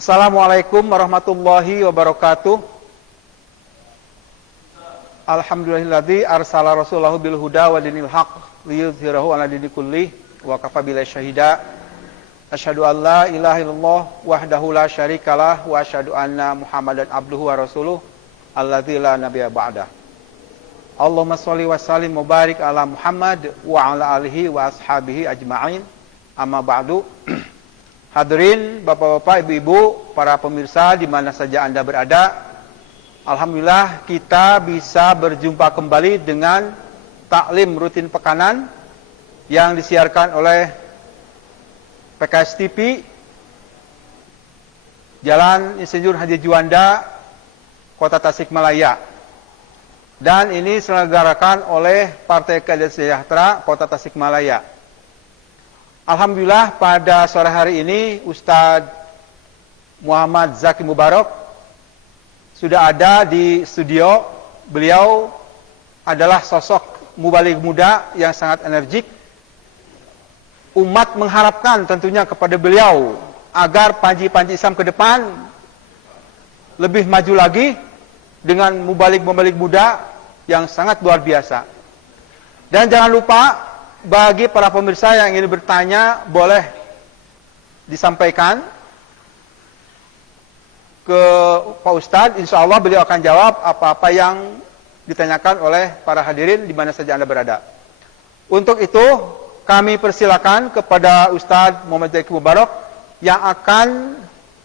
Assalamualaikum warahmatullahi wabarakatuh. Alhamdulillahilladzi arsala rasulahu bil huda wa dinil haq liyudhhirahu 'ala dini kulli wa kafa billahi syahida. Asyhadu an la ilaha illallah wahdahu la syarikalah wa asyhadu anna Muhammadan abduhu wa rasuluh alladzi la nabiyya ba'dah. Allahumma shalli wa sallim wa barik ala Muhammad wa ala alihi wa ashabihi ajma'in. Amma ba'du. Hadirin Bapak-bapak, Ibu-ibu, para pemirsa di mana saja Anda berada. Alhamdulillah kita bisa berjumpa kembali dengan taklim rutin pekanan yang disiarkan oleh PKS TV Jalan Insinyur Haji Juanda, Kota Tasikmalaya. Dan ini diselenggarakan oleh Partai Keadilan Sejahtera Kota Tasikmalaya. Alhamdulillah pada sore hari ini Ustadz Muhammad Zaki Mubarak sudah ada di studio. Beliau adalah sosok mubaligh muda yang sangat energik. Umat mengharapkan tentunya kepada beliau agar panji-panji Islam ke depan lebih maju lagi dengan mubaligh-mubaligh muda yang sangat luar biasa. Dan jangan lupa, bagi para pemirsa yang ingin bertanya, boleh disampaikan ke Pak Ustadz. Insya Allah beliau akan jawab apa-apa yang ditanyakan oleh para hadirin di mana saja Anda berada. Untuk itu, kami persilakan kepada Ustadz Muhammad Zaki Mubarak yang akan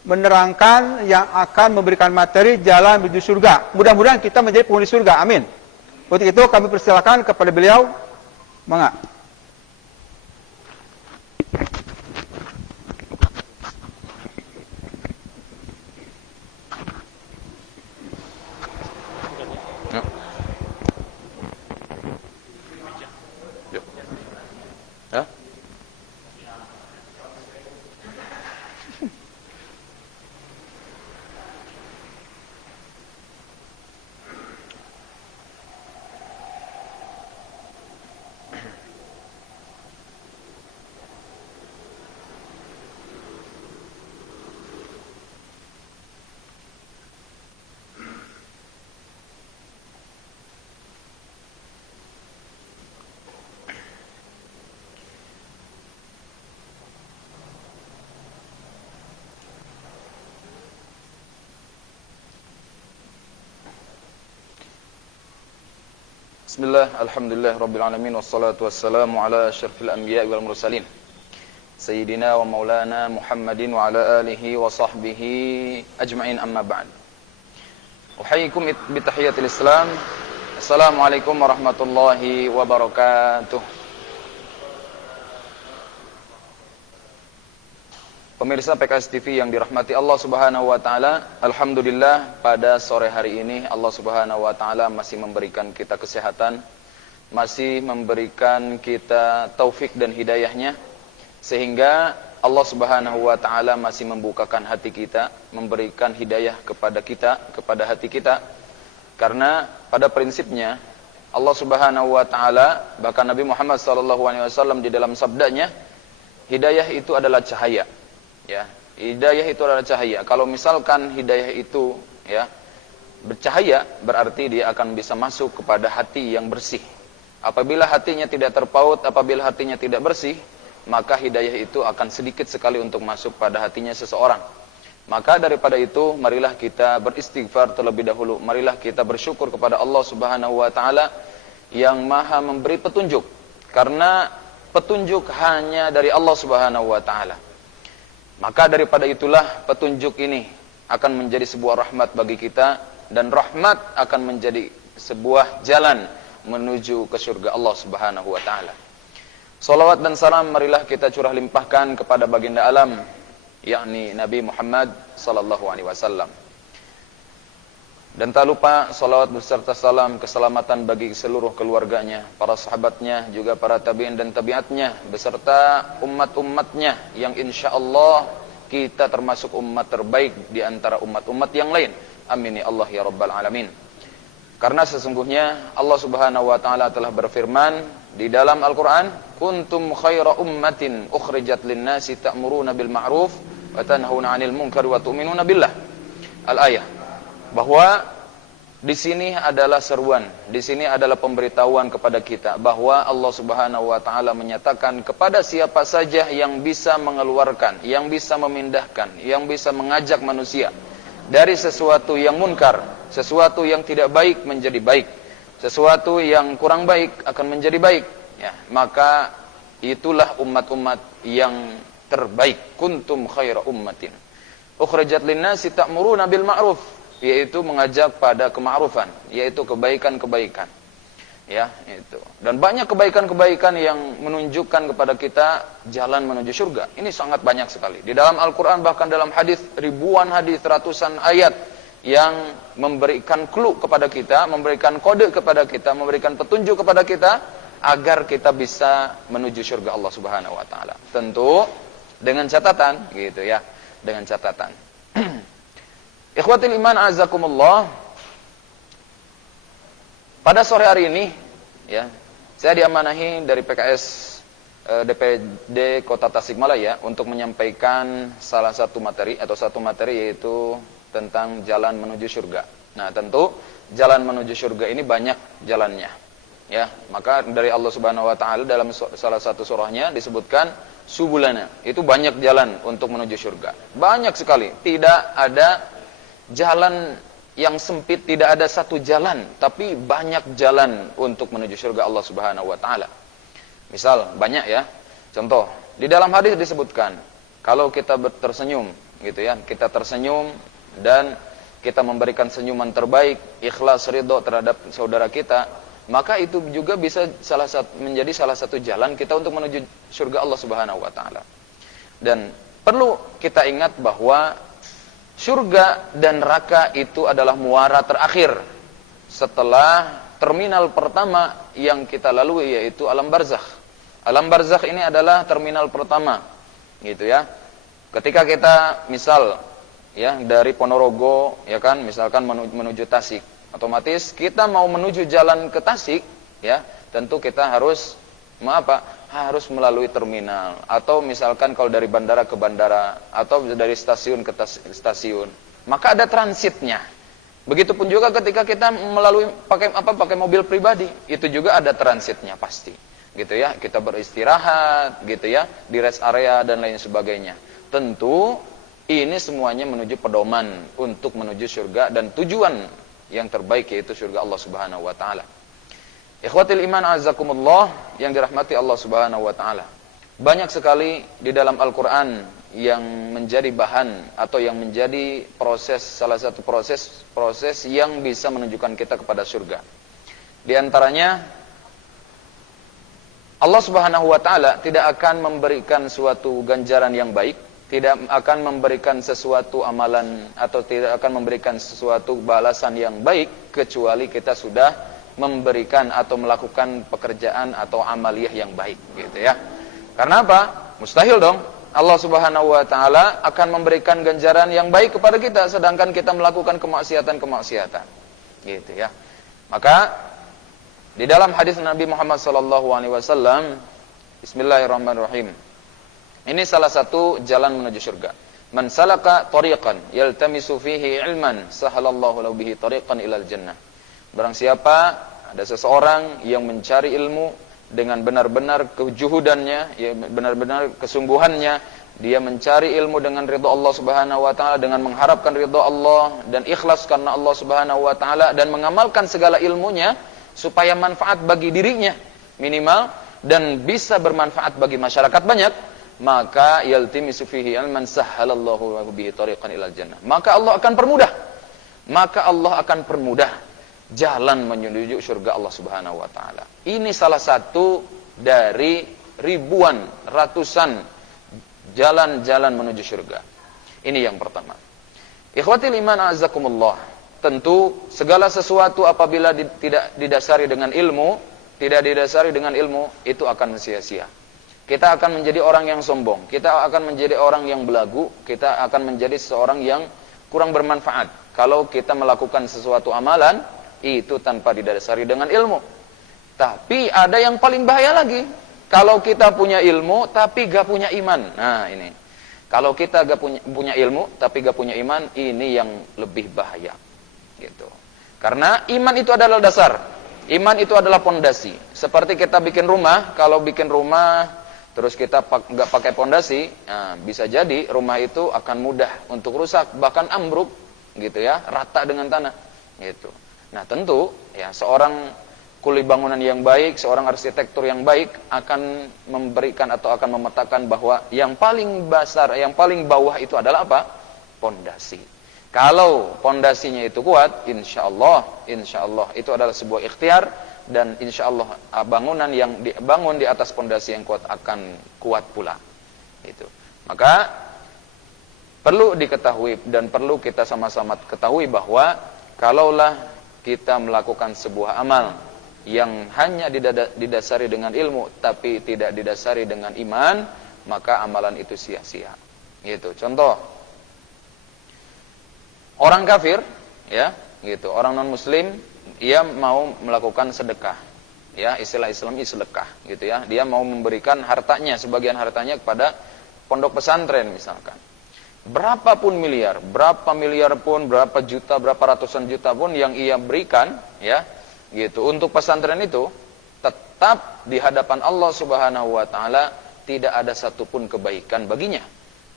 menerangkan, yang akan memberikan materi jalan menuju surga. Mudah-mudahan kita menjadi penghuni surga. Amin. Untuk itu, kami persilakan kepada beliau. Mangga. Bismillah, alhamdulillah, rabbil alamin, wassalatu wassalamu ala asyrafil anbiya wal mursalin Sayyidina wa maulana Muhammadin wa ala alihi wa sahbihi ajma'in, amma ba'd. Uhayyikum bitahiyatil Islam. Assalamualaikum warahmatullahi wabarakatuh. Pemirsa PKS TV yang dirahmati Allah Subhanahu wa taala, alhamdulillah pada sore hari ini Allah Subhanahu wa taala masih memberikan kita kesehatan, masih memberikan kita taufik dan hidayahnya, sehingga Allah Subhanahu wa taala masih membukakan hati kita, memberikan hidayah kepada kita, kepada hati kita. Karena pada prinsipnya Allah Subhanahu wa taala, bahkan Nabi Muhammad SAW di dalam sabdanya, hidayah itu adalah cahaya. Ya, hidayah itu adalah cahaya. Kalau misalkan hidayah itu ya bercahaya, berarti dia akan bisa masuk kepada hati yang bersih. Apabila hatinya tidak terpaut, apabila hatinya tidak bersih, maka hidayah itu akan sedikit sekali untuk masuk pada hatinya seseorang. Maka daripada itu, marilah kita beristighfar terlebih dahulu. Marilah kita bersyukur kepada Allah Subhanahu wa taala yang Maha memberi petunjuk. Karena petunjuk hanya dari Allah Subhanahu wa taala. Maka daripada itulah petunjuk ini akan menjadi sebuah rahmat bagi kita, dan rahmat akan menjadi sebuah jalan menuju ke surga Allah Subhanahu wa taala. Salawat dan salam marilah kita curah limpahkan kepada baginda alam, yakni Nabi Muhammad sallallahu alaihi wasallam. Dan tak lupa salawat beserta salam keselamatan bagi seluruh keluarganya, para sahabatnya, juga para tabi'in dan tabi'atnya, beserta umat-umatnya yang insya Allah kita termasuk umat terbaik di antara umat-umat yang lain. Amin ya Allah ya Rabbal Alamin. Karena sesungguhnya Allah Subhanahu wa taala telah berfirman di dalam Al-Qur'an, "Kuntum khaira ummatin ukhrijat lin-nasi ta'muruna bil ma'ruf wa tanhauna 'anil munkari wa tu'minuna billah. Al-ayah. Bahwa di sini adalah seruan, di sini adalah pemberitahuan kepada kita bahwa Allah Subhanahu wa taala menyatakan kepada siapa saja yang bisa mengeluarkan, yang bisa memindahkan, yang bisa mengajak manusia dari sesuatu yang munkar, sesuatu yang tidak baik menjadi baik, sesuatu yang kurang baik akan menjadi baik, ya, maka itulah umat-umat yang terbaik. Kuntum khaira ummatin ukhrijat lin-nasi ta'muruna bil ma'ruf, yaitu mengajak pada kema'rufan, yaitu kebaikan-kebaikan. Ya, itu. Dan banyak kebaikan-kebaikan yang menunjukkan kepada kita jalan menuju surga. Ini sangat banyak sekali. Di dalam Al-Qur'an, bahkan dalam hadis, ribuan hadis, ratusan ayat yang memberikan clue kepada kita, memberikan kode kepada kita, memberikan petunjuk kepada kita agar kita bisa menuju surga Allah Subhanahu wa taala. Tentu dengan catatan, gitu ya, dengan catatan. Ikhwatil iman azakumullah. Pada sore hari ini, ya, saya diamanahi dari PKS DPD Kota Tasikmalaya untuk menyampaikan salah satu materi atau satu materi, yaitu tentang jalan menuju surga. Nah, tentu jalan menuju surga ini banyak jalannya. Ya, maka dari Allah Subhanahu wa taala dalam salah satu surahnya disebutkan subulana. Itu banyak jalan untuk menuju surga. Banyak sekali. Tidak ada jalan yang sempit, tidak ada satu jalan, tapi banyak jalan untuk menuju surga Allah Subhanahu wa taala. Misal banyak ya. Contoh, di dalam hadis disebutkan kalau kita tersenyum gitu ya, kita tersenyum dan kita memberikan senyuman terbaik, ikhlas ridho terhadap saudara kita, maka itu juga bisa menjadi salah satu jalan kita untuk menuju surga Allah Subhanahu wa taala. Dan perlu kita ingat bahwa surga dan neraka itu adalah muara terakhir setelah terminal pertama yang kita lalui, yaitu alam barzakh. Alam barzakh ini adalah terminal pertama, gitu ya. Ketika kita misal ya dari Ponorogo, ya kan, misalkan menuju Tasik, otomatis kita mau menuju jalan ke Tasik, ya, tentu kita harus harus melalui terminal, atau misalkan kalau dari bandara ke bandara, atau dari stasiun ke stasiun, maka ada transitnya. Begitupun juga ketika kita melalui pakai mobil pribadi, itu juga ada transitnya pasti, gitu ya. Kita beristirahat, gitu ya, di rest area dan lain sebagainya. Tentu ini semuanya menuju pedoman untuk menuju surga dan tujuan yang terbaik, yaitu surga Allah Subhanahu wa taala. Ikhwatil iman azakumullah yang dirahmati Allah Subhanahu wa taala. Banyak sekali di dalam Al-Qur'an yang menjadi bahan atau yang menjadi salah satu proses yang bisa menunjukkan kita kepada surga. Di antaranya Allah Subhanahu wa taala tidak akan memberikan suatu ganjaran yang baik, tidak akan memberikan sesuatu amalan atau tidak akan memberikan sesuatu balasan yang baik kecuali kita sudah memberikan atau melakukan pekerjaan atau amaliyah yang baik, gitu ya. Karena apa? Mustahil dong Allah Subhanahu wa taala akan memberikan ganjaran yang baik kepada kita sedangkan kita melakukan kemaksiatan-kemaksiatan, gitu ya. Maka di dalam hadis Nabi Muhammad SAW, bismillahirrahmanirrahim, ini salah satu jalan menuju surga. Man salaka tariqan yaltamisu fihi ilman sahalallahu lahu bihi tariqan ilal jannah. Barang siapa ada seseorang yang mencari ilmu dengan benar-benar kejuhudannya, ya, benar-benar kesungguhannya, dia mencari ilmu dengan ridha Allah Subhanahu wa taala, dengan mengharapkan ridha Allah dan ikhlas karena Allah Subhanahu wa taala, dan mengamalkan segala ilmunya supaya manfaat bagi dirinya minimal dan bisa bermanfaat bagi masyarakat banyak, maka yaltimisu fihi ilman sahhalallahu lahu bihi tariqan ilal jannah. Maka Allah akan permudah jalan menuju surga Allah Subhanahu wa taala. Ini salah satu dari ribuan, ratusan jalan-jalan menuju surga. Ini yang pertama. Ikhwatil iman azakumullah. Tentu segala sesuatu apabila tidak didasari dengan ilmu, itu akan sia-sia. Kita akan menjadi orang yang sombong, kita akan menjadi orang yang belagu, kita akan menjadi seorang yang kurang bermanfaat kalau kita melakukan sesuatu amalan itu tanpa didasari dengan ilmu. Tapi ada yang paling bahaya lagi, kalau kita punya ilmu tapi gak punya iman. Nah ini, Kalau kita gak punya ilmu tapi gak punya iman, ini yang lebih bahaya. Gitu. Karena iman itu adalah dasar. Iman itu adalah pondasi. Seperti kita bikin rumah, kalau bikin rumah terus kita nggak pakai pondasi, nah, bisa jadi rumah itu akan mudah untuk rusak, bahkan ambruk, gitu ya, rata dengan tanah, gitu. Nah tentu, ya seorang kuli bangunan yang baik, seorang arsitektur yang baik akan memberikan atau akan memetakan bahwa yang paling dasar, yang paling bawah itu adalah apa? Pondasi. Kalau pondasinya itu kuat, insya Allah itu adalah sebuah ikhtiar. Dan insya Allah bangunan yang dibangun di atas pondasi yang kuat akan kuat pula. Itu. Maka perlu diketahui dan perlu kita sama-sama ketahui bahwa kalaulah kita melakukan sebuah amal yang hanya didasari dengan ilmu tapi tidak didasari dengan iman, maka amalan itu sia-sia. Gitu. Contoh, orang kafir, ya, gitu, orang non-muslim, ia mau melakukan sedekah, ya, istilah Islam sedekah, gitu ya. Dia mau memberikan hartanya, sebagian hartanya kepada pondok pesantren misalkan. Berapapun miliar, berapa miliar pun, berapa juta, berapa ratusan juta pun yang ia berikan, ya, gitu, untuk pesantren itu, tetap di hadapan Allah Subhanahu wa taala tidak ada satupun kebaikan baginya.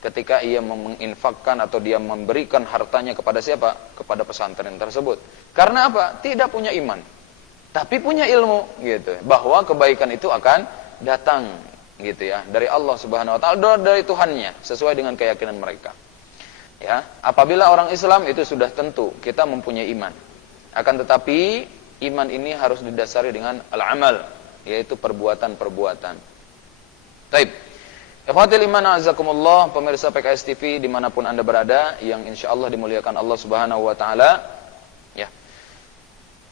Ketika ia menginfakkan atau dia memberikan hartanya kepada siapa? Kepada pesantren tersebut. Karena apa? Tidak punya iman, tapi punya ilmu, gitu. Bahwa kebaikan itu akan datang, gitu ya, dari Allah Subhanahu wa taala, dari Tuhannya, sesuai dengan keyakinan mereka. Ya, apabila orang Islam itu sudah tentu kita mempunyai iman. Akan tetapi iman ini harus didasari dengan al-amal, yaitu perbuatan-perbuatan. Taib. Ikhwatil iman a'azakumullah, pemirsa PKS TV dimanapun anda berada, yang insyaallah dimuliakan Allah Subhanahu wa taala. Ya.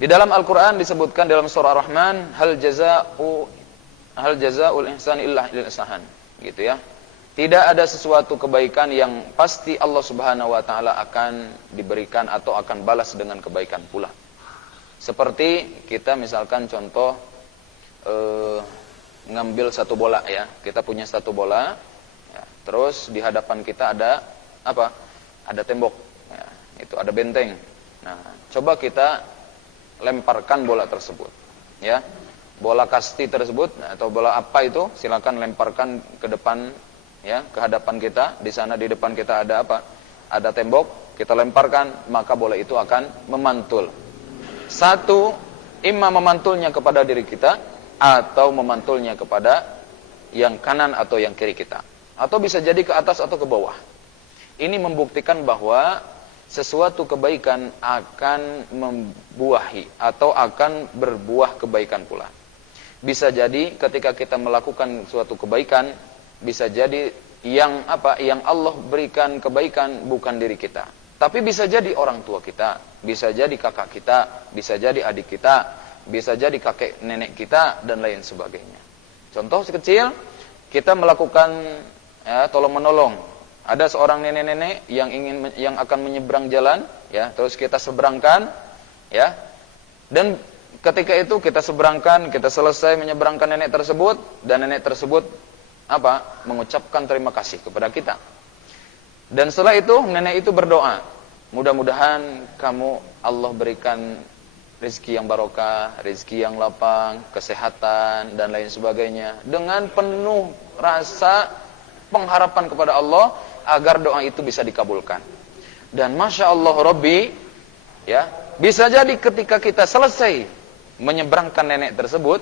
Di dalam Al-Qur'an disebutkan dalam surah Ar-Rahman, hal jazaa'ul ihsan illa ihsan, gitu ya. Tidak ada sesuatu kebaikan yang pasti Allah Subhanahu wa taala akan diberikan atau akan balas dengan kebaikan pula. Seperti kita misalkan contoh ngambil satu bola, ya. Kita punya satu bola, ya. Terus di hadapan kita ada apa? Ada tembok, ya. Itu ada benteng. Nah, coba kita lemparkan bola tersebut, ya. Bola kasti tersebut atau bola apa itu, silakan lemparkan ke depan, ya, ke hadapan kita. Di sana di depan kita ada apa? Ada tembok, kita lemparkan, maka bola itu akan memantul. Satu, imma memantulnya kepada diri kita, atau memantulnya kepada yang kanan atau yang kiri kita, atau bisa jadi ke atas atau ke bawah. Ini membuktikan bahwa sesuatu kebaikan akan membuahi atau akan berbuah kebaikan pula. Bisa jadi ketika kita melakukan suatu kebaikan, bisa jadi yang Allah berikan kebaikan bukan diri kita, tapi bisa jadi orang tua kita, bisa jadi kakak kita, bisa jadi adik kita, bisa jadi kakek nenek kita, dan lain sebagainya. Contoh sekecil, kita melakukan, ya, tolong menolong. Ada seorang nenek-nenek yang akan menyeberang jalan, ya, terus kita seberangkan, ya. Dan ketika itu kita seberangkan, kita selesai menyeberangkan nenek tersebut, dan nenek tersebut mengucapkan terima kasih kepada kita. Dan setelah itu nenek itu berdoa, mudah-mudahan kamu Allah berikan rezeki yang barokah, rezeki yang lapang, kesehatan, dan lain sebagainya. Dengan penuh rasa pengharapan kepada Allah agar doa itu bisa dikabulkan. Dan Masya Allah Rabbi, ya, bisa jadi ketika kita selesai menyeberangkan nenek tersebut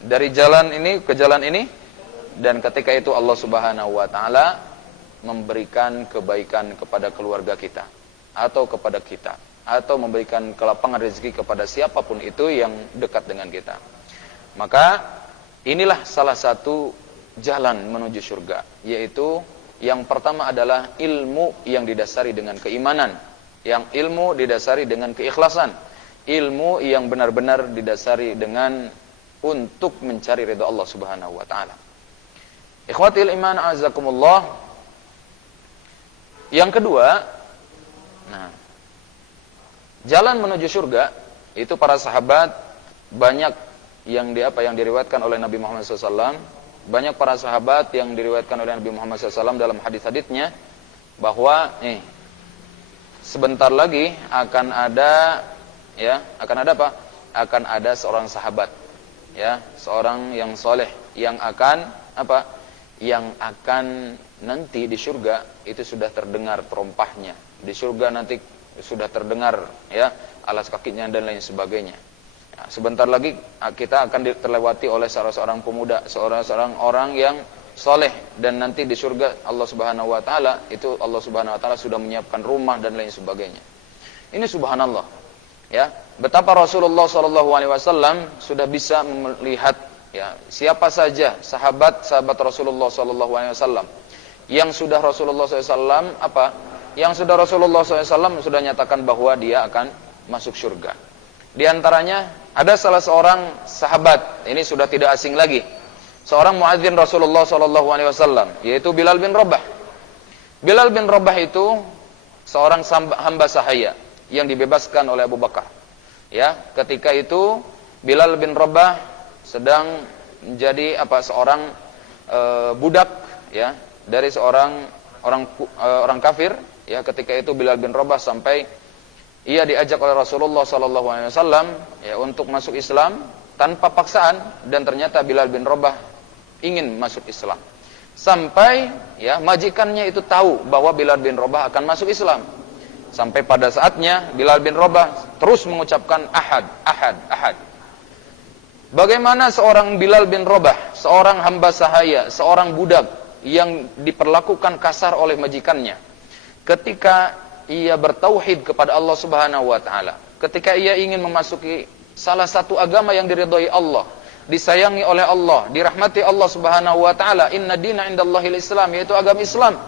dari jalan ini ke jalan ini, dan ketika itu Allah Subhanahu wa taala memberikan kebaikan kepada keluarga kita atau kepada kita, atau memberikan kelapangan rezeki kepada siapapun itu yang dekat dengan kita. Maka inilah salah satu jalan menuju surga, yaitu yang pertama adalah ilmu yang didasari dengan keimanan, yang ilmu didasari dengan keikhlasan, ilmu yang benar-benar didasari dengan untuk mencari ridha Allah Subhanahu wa taala. Ikhwatil iman azakumullah. Yang kedua, jalan menuju surga itu para sahabat banyak yang diriwayatkan oleh Nabi Muhammad SAW, banyak para sahabat yang diriwayatkan oleh Nabi Muhammad SAW dalam hadis-hadisnya bahwa sebentar lagi akan ada apa? Akan ada seorang sahabat, ya, seorang yang soleh yang akan apa? Yang akan nanti di surga itu sudah terdengar terompahnya. Di surga nanti sudah terdengar, ya, alas kakinya dan lain sebagainya. Ya, sebentar lagi kita akan terlewati oleh seorang pemuda, seorang orang yang soleh, dan nanti di surga Allah Subhanahu Wa Taala itu Allah Subhanahu Wa Taala sudah menyiapkan rumah dan lain sebagainya. Ini subhanallah, ya, betapa Rasulullah SAW sudah bisa melihat, ya, siapa saja sahabat Rasulullah SAW yang sudah Rasulullah SAW sudah nyatakan bahwa dia akan masuk surga. Di antaranya ada salah seorang sahabat, ini sudah tidak asing lagi, seorang muadzin Rasulullah SAW, yaitu Bilal bin Rabah. Bilal bin Rabah itu seorang hamba sahaya yang dibebaskan oleh Abu Bakar. Ya, ketika itu Bilal bin Rabah sedang menjadi seorang budak, ya, dari seorang orang kafir. Ya, ketika itu Bilal bin Rabah sampai ia diajak oleh Rasulullah SAW, ya, untuk masuk Islam tanpa paksaan, dan ternyata Bilal bin Rabah ingin masuk Islam. Sampai, ya, majikannya itu tahu bahwa Bilal bin Rabah akan masuk Islam. Sampai pada saatnya Bilal bin Rabah terus mengucapkan ahad, ahad, ahad. Bagaimana seorang Bilal bin Rabah, seorang hamba sahaya, seorang budak yang diperlakukan kasar oleh majikannya, ketika ia bertauhid kepada Allah Subhanahu Wa Taala, ketika ia ingin memasuki salah satu agama yang diridhai Allah, disayangi oleh Allah, dirahmati Allah Subhanahu Wa Taala, inna dina indallahil Islam, yaitu agama Islam.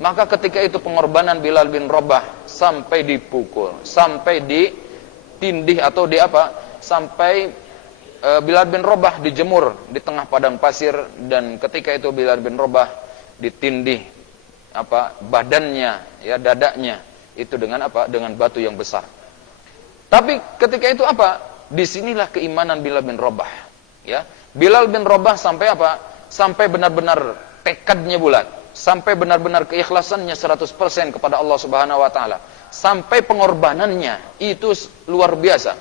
Maka ketika itu pengorbanan Bilal bin Rabah sampai dipukul, sampai ditindih atau sampai Bilal bin Rabah dijemur di tengah padang pasir, dan ketika itu Bilal bin Rabah ditindih badannya, ya, dadanya itu dengan dengan batu yang besar. Tapi ketika itu disinilah keimanan Bilal bin Rabah, ya. Bilal bin Rabah sampai sampai benar-benar tekadnya bulat, sampai benar-benar keikhlasannya 100% kepada Allah Subhanahu Wa Taala, sampai pengorbanannya itu luar biasa,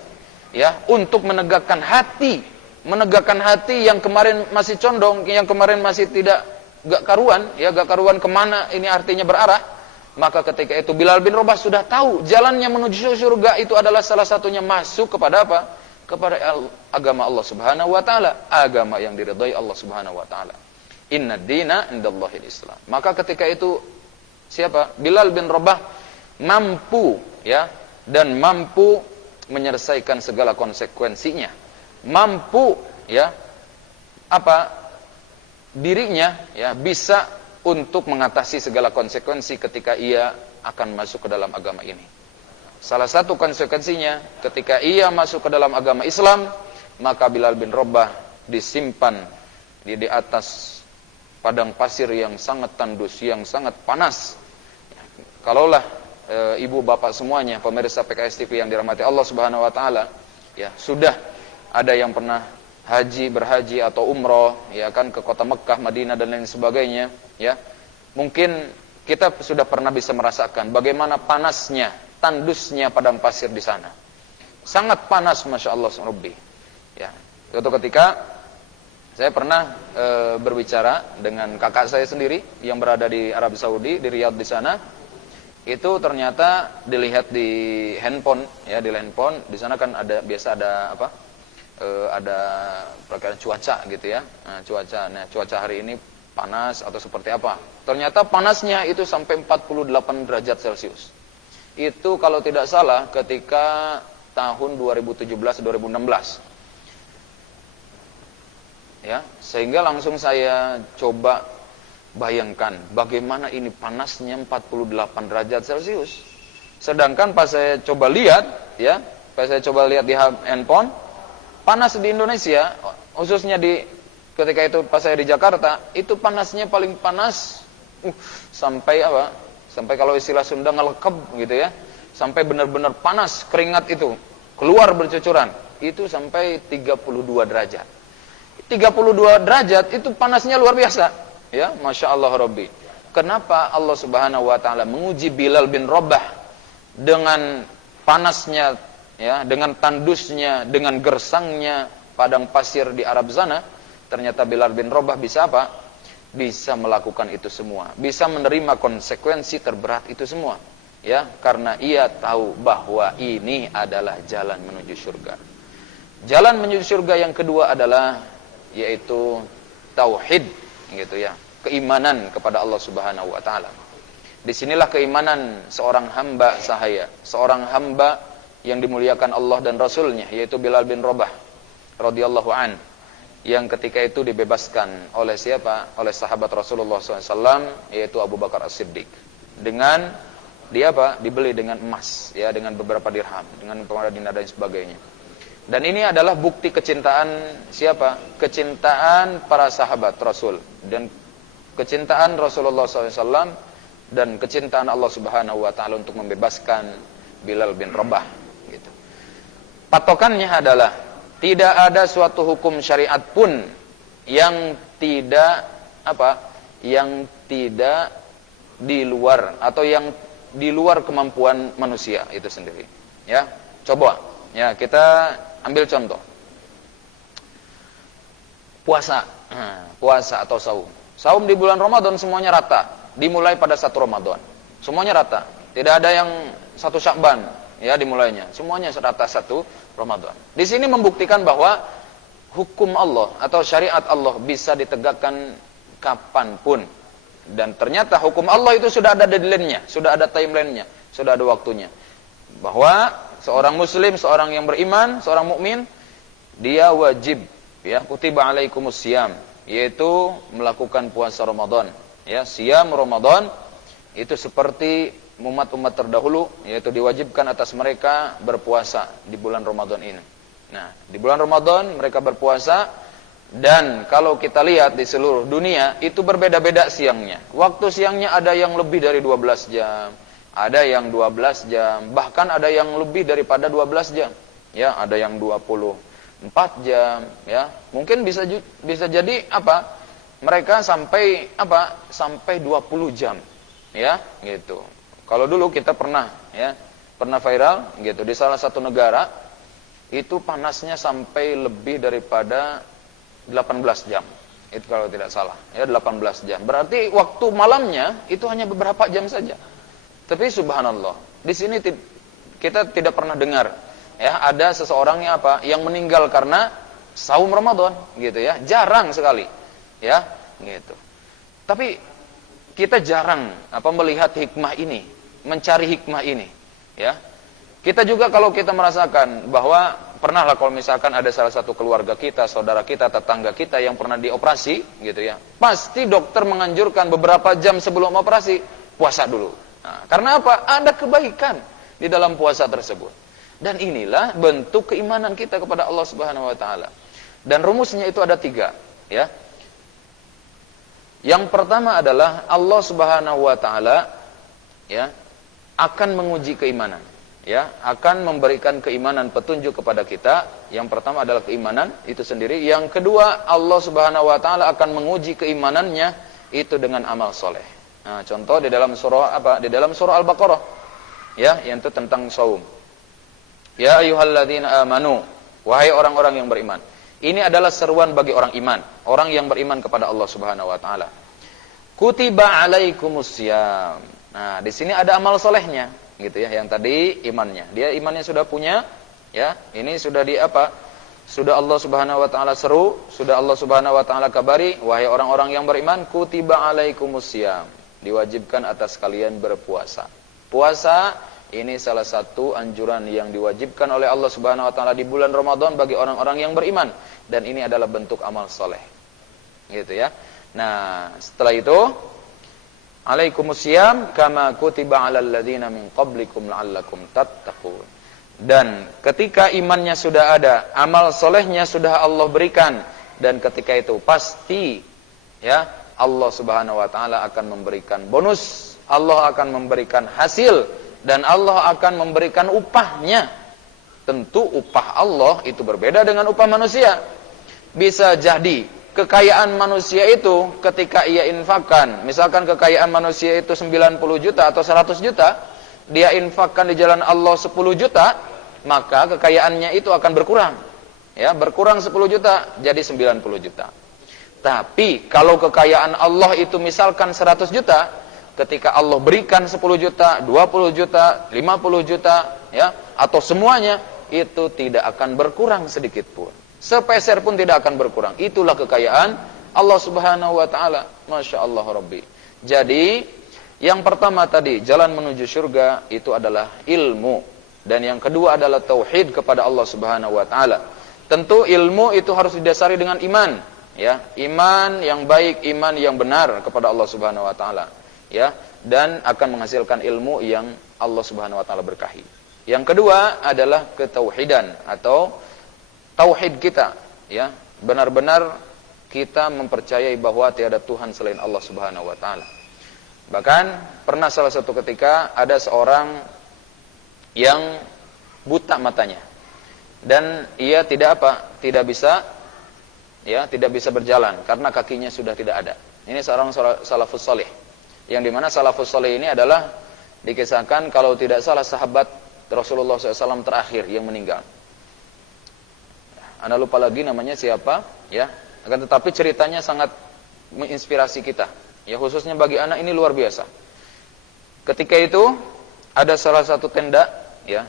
ya, untuk menegakkan hati yang kemarin masih condong, yang kemarin masih gak karuan kemana ini artinya berarah. Maka ketika itu Bilal bin Rabah sudah tahu jalannya menuju surga itu adalah salah satunya masuk kepada kepada agama Allah Subhanahu Wa Taala, agama yang diridhai Allah Subhanahu Wa Taala. Inna dina indallahil Islam. Maka ketika itu Bilal bin Rabah mampu, ya, dan mampu menyelesaikan segala konsekuensinya, mampu, ya, dirinya, ya, bisa untuk mengatasi segala konsekuensi ketika ia akan masuk ke dalam agama ini. Salah satu konsekuensinya ketika ia masuk ke dalam agama Islam, maka Bilal bin Rabah disimpan di atas padang pasir yang sangat tandus, yang sangat panas. Kalaulah ibu bapak semuanya, pemirsa PKS TV yang dirahmati Allah Subhanahu Wa Taala, ya, sudah ada yang pernah berhaji atau umroh, ya kan, ke kota Mekah, Madinah dan lain sebagainya, ya, mungkin kita sudah pernah bisa merasakan bagaimana panasnya, tandusnya padang pasir di sana. Sangat panas, masya Allah, Rabbi. Ya, suatu ketika saya pernah berbicara dengan kakak saya sendiri yang berada di Arab Saudi, di Riyadh di sana. Itu ternyata dilihat di handphone, ya, di handphone di sana kan biasa ada ada perkara cuaca gitu, ya. Nah, cuaca hari ini panas atau seperti apa. Ternyata panasnya itu sampai 48 derajat Celcius. Itu kalau tidak salah ketika tahun 2017-2016. Ya, sehingga langsung saya coba bayangkan bagaimana ini panasnya 48 derajat Celcius. Sedangkan pas saya coba lihat, ya, di handphone, panas di Indonesia, khususnya ketika itu pas saya di Jakarta, itu panasnya paling panas sampai kalau istilah Sunda ngelekeb gitu, ya. Sampai benar-benar panas, keringat itu keluar bercucuran. Itu sampai 32 derajat. 32 derajat itu panasnya luar biasa. Ya, Masya Allah Rabbi. Kenapa Allah Subhanahu wa taala menguji Bilal bin Rabah dengan panasnya, ya, dengan tandusnya, dengan gersangnya padang pasir di Arab sana? Ternyata Bilal bin Rabah bisa apa? Bisa melakukan itu semua, bisa menerima konsekuensi terberat itu semua. Ya, karena ia tahu bahwa ini adalah jalan menuju surga. Jalan menuju surga yang kedua adalah yaitu tauhid, gitu ya, keimanan kepada Allah Subhanahu wa taala. Disinilah keimanan seorang hamba sahaya, seorang hamba yang dimuliakan Allah dan Rasulnya, yaitu Bilal bin Rabah radhiyallahu an, yang ketika itu dibebaskan oleh siapa? Oleh sahabat Rasulullah SAW, yaitu Abu Bakar As-Siddiq. Dengan dia apa? Dibeli dengan emas, ya, dengan beberapa dirham, dengan beberapa dinar dan sebagainya. Dan ini adalah bukti kecintaan siapa? Kecintaan para sahabat Rasul dan kecintaan Rasulullah SAW dan kecintaan Allah Subhanahu wa taala untuk membebaskan Bilal bin Rabah, gitu. Patokannya adalah tidak ada suatu hukum syariat pun yang tidak apa? Yang tidak di luar atau yang di luar kemampuan manusia itu sendiri. Ya, coba ya kita ambil contoh. Puasa. Puasa atau saum. Saum di bulan Ramadan semuanya rata. Dimulai pada 1 Ramadan. Semuanya rata. Tidak ada yang 1 Sya'ban ya dimulainya. Semuanya rata 1 Ramadan. Di sini membuktikan bahwa hukum Allah atau syariat Allah bisa ditegakkan kapanpun. Dan ternyata hukum Allah itu sudah ada deadline-nya, sudah ada timeline-nya, sudah ada waktunya. Bahwa seorang muslim, seorang yang beriman, seorang mukmin, dia wajib, ya, kutiba alaikumus siyam, yaitu melakukan puasa Ramadan. Ya, siyam Ramadan itu seperti umat-umat terdahulu, yaitu diwajibkan atas mereka berpuasa di bulan Ramadan ini. Nah, di bulan Ramadan mereka berpuasa, dan kalau kita lihat di seluruh dunia itu berbeda-beda siangnya. Waktu siangnya ada yang lebih dari 12 jam. Ada yang 12 jam, bahkan ada yang lebih daripada 12 jam. Ya, ada yang 24 jam, ya. Mungkin bisa jadi apa? Mereka sampai apa? Sampai 20 jam. Ya, gitu. Kalau dulu kita pernah viral gitu di salah satu negara itu panasnya sampai lebih daripada 18 jam. Itu kalau tidak salah, ya 18 jam. Berarti waktu malamnya itu hanya beberapa jam saja. Tapi subhanallah, di sini kita tidak pernah dengar ya ada seseorang yang meninggal karena saum Ramadan, gitu ya. Jarang sekali. Ya, gitu. Tapi kita jarang melihat hikmah ini, mencari hikmah ini, ya. Kita juga kalau kita merasakan bahwa pernahlah kalau misalkan ada salah satu keluarga kita, saudara kita, tetangga kita yang pernah dioperasi, gitu ya. Pasti dokter menganjurkan beberapa jam sebelum operasi puasa dulu. Nah, karena apa? Ada kebaikan di dalam puasa tersebut. Dan inilah bentuk keimanan kita kepada Allah Subhanahu wa taala. Dan rumusnya itu ada 3, ya. Yang pertama adalah Allah Subhanahu wa taala ya akan menguji keimanan, ya, akan memberikan keimanan petunjuk kepada kita. Yang pertama adalah keimanan itu sendiri. Yang kedua, Allah Subhanahu wa taala akan menguji keimanannya itu dengan amal soleh. Nah, contoh di dalam surah Di dalam surah Al-Baqarah, ya, yang itu tentang saum. Ya ayyuhalladzina amanu, wahai orang-orang yang beriman. Ini adalah seruan bagi orang iman, orang yang beriman kepada Allah Subhanahu wa taala. Kutiba alaikumusiyam. Nah, di sini ada amal solehnya, gitu ya. Yang tadi imannya. Dia imannya sudah punya, ya. Ini sudah sudah Allah Subhanahu wa taala seru, sudah Allah Subhanahu wa taala kabari, wahai orang-orang yang beriman, kutiba alaikumusiyam. Diwajibkan atas kalian berpuasa. Puasa ini salah satu anjuran yang diwajibkan oleh Allah Subhanahu wa taala di bulan Ramadan bagi orang-orang yang beriman, dan ini adalah bentuk amal soleh. Gitu ya. Nah, setelah itu alaikumusiyam kama kutiba 'alal ladzina min qablikum la'allakum tattaqun. Dan ketika imannya sudah ada, amal solehnya sudah Allah berikan, dan ketika itu pasti ya Allah Subhanahu wa taala akan memberikan bonus, Allah akan memberikan hasil, dan Allah akan memberikan upahnya. Tentu upah Allah itu berbeda dengan upah manusia. bisa jadi kekayaan manusia itu ketika ia infakkan, misalkan kekayaan manusia itu 90 juta atau 100 juta, dia infakkan di jalan Allah 10 juta, maka kekayaannya itu akan berkurang. Ya, berkurang 10 juta jadi 90 juta. Tapi kalau kekayaan Allah itu misalkan 100 juta, ketika Allah berikan 10 juta, 20 juta, 50 juta, ya, atau semuanya, itu tidak akan berkurang sedikit pun. Sepeser pun tidak akan berkurang. Itulah kekayaan Allah Subhanahu wa taala. Masya Allah Rabbi. Jadi, yang pertama tadi, jalan menuju surga itu adalah ilmu, dan yang kedua adalah tauhid kepada Allah Subhanahu wa taala. Tentu ilmu itu harus didasari dengan iman, ya. Iman yang baik, iman yang benar kepada Allah Subhanahu wa taala, ya, dan akan menghasilkan ilmu yang Allah Subhanahu wa taala berkahi. Yang kedua adalah ketauhidan atau tauhid kita, ya, benar-benar kita mempercayai bahwa tiada Tuhan selain Allah Subhanahu wa taala. Bahkan pernah salah satu ketika ada seorang yang buta matanya dan ia tidak bisa, ya, tidak bisa berjalan karena kakinya sudah tidak ada. Ini seorang salafus saleh, yang dimana salafus saleh ini adalah dikisahkan kalau tidak salah sahabat Rasulullah SAW terakhir yang meninggal. Anda lupa lagi namanya siapa, ya. Akan tetapi ceritanya sangat menginspirasi kita, ya, khususnya bagi anak ini luar biasa. Ketika itu ada salah satu tenda, ya,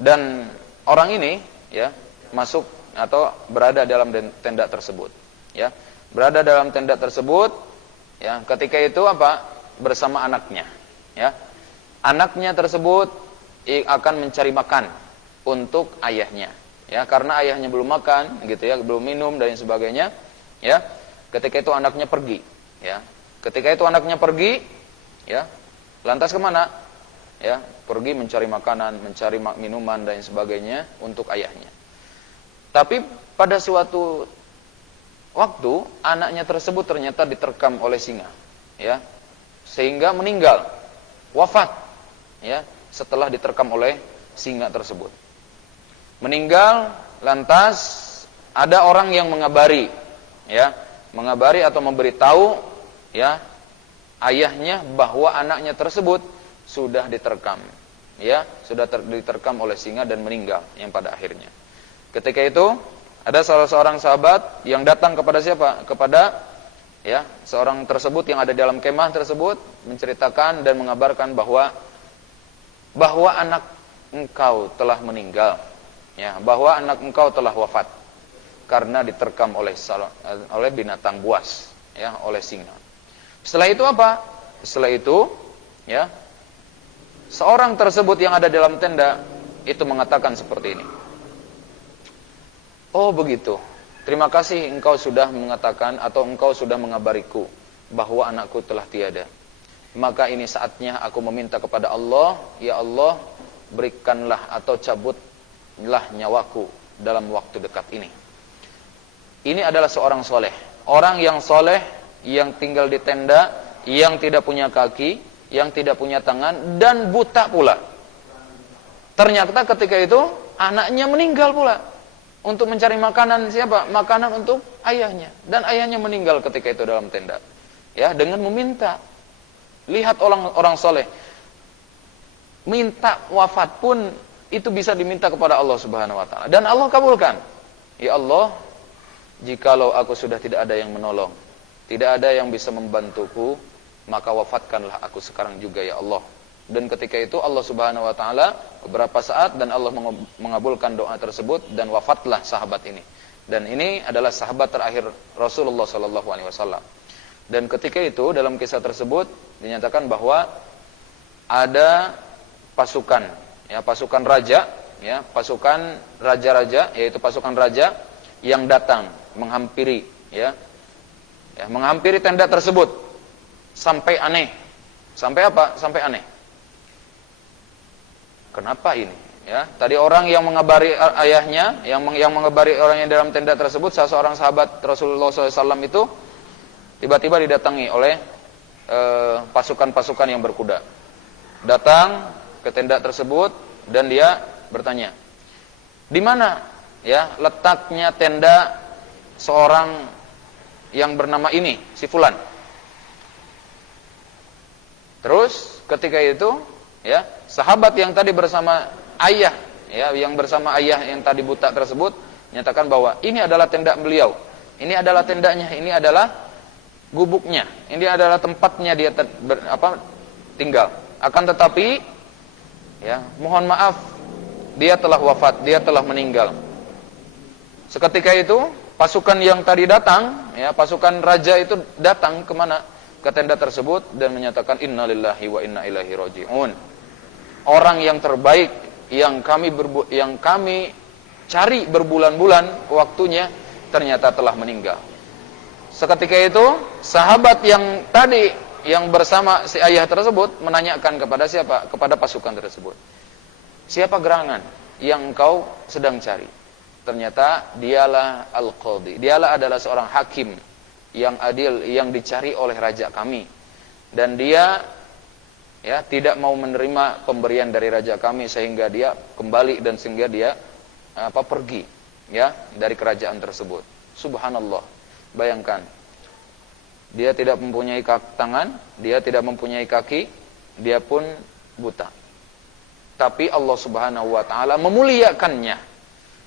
dan orang ini, ya, masuk atau berada dalam tenda tersebut, ya, berada dalam tenda tersebut, ya. Ketika itu bersama anaknya, ya. Anaknya tersebut akan mencari makan untuk ayahnya, ya, karena ayahnya belum makan, gitu, ya, belum minum dan sebagainya, ya. Ketika itu anaknya pergi, ya. Ya, lantas kemana? Ya, pergi mencari makanan, mencari minuman dan sebagainya untuk ayahnya. Tapi pada suatu waktu anaknya tersebut ternyata diterkam oleh singa, ya, sehingga meninggal, wafat, ya, setelah diterkam oleh singa tersebut. Meninggal, lantas ada orang yang mengabari, ya, atau memberitahu, ya, ayahnya bahwa anaknya tersebut sudah diterkam, ya, diterkam oleh singa dan meninggal yang pada akhirnya. Ketika itu ada salah seorang sahabat yang datang kepada siapa? Kepada, ya, seorang tersebut yang ada dalam kemah tersebut, menceritakan dan mengabarkan bahwa anak engkau telah meninggal, ya, bahwa anak engkau telah wafat karena diterkam oleh binatang buas, ya, oleh singa. Setelah itu Setelah itu, ya, seorang tersebut yang ada dalam tenda itu mengatakan seperti ini. Oh begitu, terima kasih engkau sudah mengatakan atau engkau sudah mengabariku bahwa anakku telah tiada. Maka ini saatnya aku meminta kepada Allah, ya Allah, berikanlah atau cabutlah nyawaku dalam waktu dekat ini. Ini adalah seorang soleh, orang yang soleh, yang tinggal di tenda, yang tidak punya kaki, yang tidak punya tangan, dan buta pula. Ternyata ketika itu anaknya meninggal pula untuk mencari makanan siapa? Makanan untuk ayahnya, dan ayahnya meninggal ketika itu dalam tenda, ya, dengan meminta. Lihat orang soleh minta wafat pun itu bisa diminta kepada Allah Subhanahu wa taala, dan Allah kabulkan. Ya Allah, jikalau aku sudah tidak ada yang menolong, tidak ada yang bisa membantuku, maka wafatkanlah aku sekarang juga ya Allah. Dan ketika itu Allah Subhanahu wa taala beberapa saat dan Allah mengabulkan doa tersebut dan wafatlah sahabat ini. Dan ini adalah sahabat terakhir Rasulullah sallallahu alaihi wasallam. Dan ketika itu dalam kisah tersebut dinyatakan bahwa ada pasukan, ya, pasukan raja, ya, pasukan raja-raja, yaitu pasukan raja yang datang menghampiri, ya, menghampiri tenda tersebut sampai aneh. Sampai apa? Sampai aneh. Kenapa ini? Ya, tadi orang yang mengabari ayahnya, yang mengabari orang yang dalam tenda tersebut, salah seorang sahabat Rasulullah SAW itu tiba-tiba didatangi oleh pasukan-pasukan yang berkuda. Datang ke tenda tersebut dan dia bertanya, di mana, ya, letaknya tenda seorang yang bernama ini, si fulan. Terus ketika itu, ya, sahabat yang tadi bersama ayah, ya, yang bersama ayah yang tadi buta tersebut menyatakan bahwa ini adalah tenda beliau. Ini adalah tendanya, ini adalah gubuknya, ini adalah tempatnya dia tinggal. Akan tetapi, ya, mohon maaf, dia telah wafat, dia telah meninggal. Seketika itu pasukan yang tadi datang, ya, pasukan raja itu datang kemana? Ke tenda tersebut dan menyatakan innalillahi wa inna ilaihi raji'un. Orang yang terbaik yang kami cari berbulan-bulan waktunya ternyata telah meninggal. Seketika itu sahabat yang tadi yang bersama si ayah tersebut menanyakan kepada siapa? Kepada pasukan tersebut. Siapa gerangan yang engkau sedang cari? Ternyata dialah al-qadhi. Dialah adalah seorang hakim yang adil yang dicari oleh raja kami. Dan dia, ya, tidak mau menerima pemberian dari raja kami sehingga dia kembali dan sehingga dia pergi, ya, dari kerajaan tersebut. Subhanallah. Bayangkan. Dia tidak mempunyai tangan, dia tidak mempunyai kaki, dia pun buta. Tapi Allah Subhanahu wa taala memuliakannya.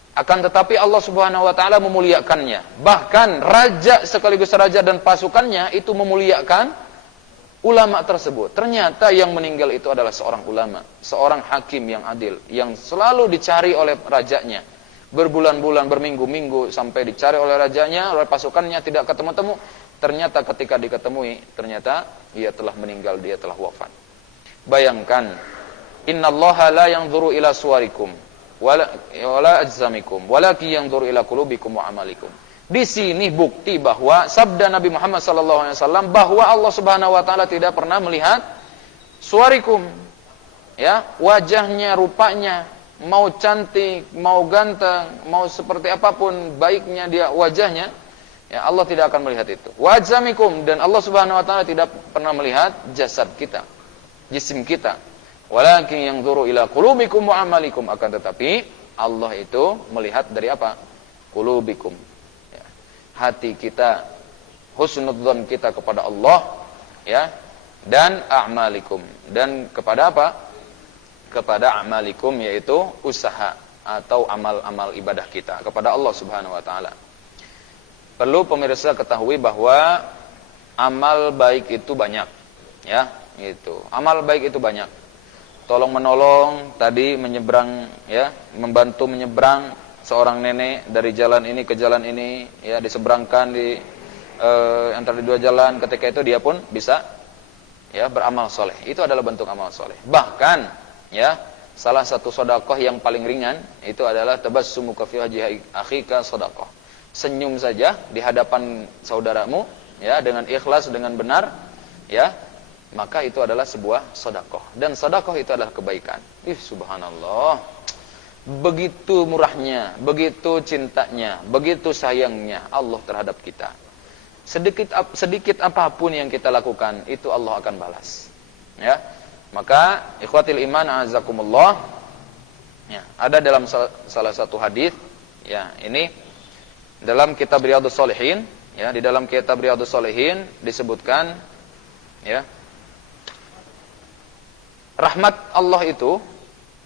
Akan tetapi Allah Subhanahu wa taala memuliakannya. Bahkan raja sekaligus raja dan pasukannya itu memuliakan ulama tersebut. Ternyata yang meninggal itu adalah seorang ulama, seorang hakim yang adil, yang selalu dicari oleh rajanya. Berbulan-bulan, berminggu-minggu sampai dicari oleh rajanya, oleh pasukannya tidak ketemu-temu. Ternyata ketika diketemui, ternyata ia telah meninggal, dia telah wafat. Bayangkan, innallaha la yanzuru ila suwarikum wala ajzamikum walakin yanzuru ila qulubikum wa amalikum. Di sini bukti bahwa sabda Nabi Muhammad SAW bahwa Allah Subhanahu wa taala tidak pernah melihat suwarikum, ya, wajahnya, rupanya, mau cantik, mau ganteng, mau seperti apapun baiknya dia wajahnya, ya, Allah tidak akan melihat itu. Wa ajzamikum, dan Allah Subhanahu wa taala tidak pernah melihat jasad kita, jisim kita. Walakin yanzuru ila qulubikum wa amalikum, akan tetapi Allah itu melihat dari apa? Qulubikum, ya, hati kita, husnudzon kita kepada Allah, ya, dan a'malikum, dan kepada apa? Kepada amalikum, yaitu usaha atau amal-amal ibadah kita kepada Allah Subhanahu wa taala. Perlu pemirsa ketahui bahwa amal baik itu banyak, ya, gitu. Amal baik itu banyak. Tolong menolong, tadi menyeberang, ya, membantu menyeberang seorang nenek dari jalan ini ke jalan ini, ya, diseberangkan di antara dua jalan. Ketika itu dia pun bisa, ya, beramal soleh. Itu adalah bentuk amal soleh. Bahkan, ya, salah satu sedekah yang paling ringan itu adalah tabassumuka fi wajhi akhika sedekah. Senyum saja di hadapan saudaramu, ya, dengan ikhlas, dengan benar, ya, maka itu adalah sebuah sedekah. Dan sedekah itu adalah kebaikan. Subhanallah. Begitu murahnya, begitu cintanya, begitu sayangnya Allah terhadap kita. Sedikit apapun yang kita lakukan, itu Allah akan balas. Ya. Maka ikhwatil iman azakumullah, ya, ada dalam salah satu hadis, ya, ini dalam kitab Riyadhus Shalihin, ya, di dalam kitab Riyadhus Shalihin disebutkan, ya, rahmat Allah itu,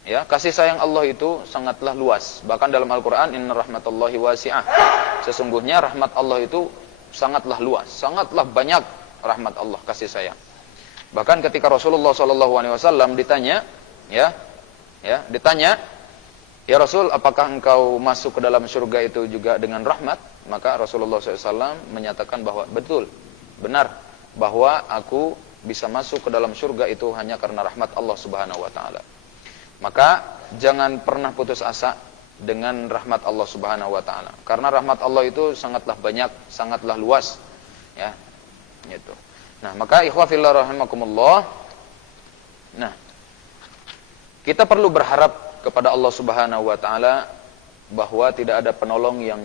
ya, kasih sayang Allah itu sangatlah luas. Bahkan dalam Al-Quran, inna rahmatallahi wasi'ah. Sesungguhnya rahmat Allah itu sangatlah luas, sangatlah banyak rahmat Allah, kasih sayang. Bahkan ketika Rasulullah SAW ditanya, ya, ditanya, ya Rasul, apakah engkau masuk ke dalam surga itu juga dengan rahmat? Maka Rasulullah SAW menyatakan bahwa betul, benar, bahwa aku bisa masuk ke dalam surga itu hanya karena rahmat Allah Subhanahu wa taala. Maka jangan pernah putus asa dengan rahmat Allah Subhanahu wa taala. Karena rahmat Allah itu sangatlah banyak, sangatlah luas, ya. Gitu. Nah, maka ikhwah fillah rahimakumullah. Nah, kita perlu berharap kepada Allah Subhanahu wa taala bahwa tidak ada penolong yang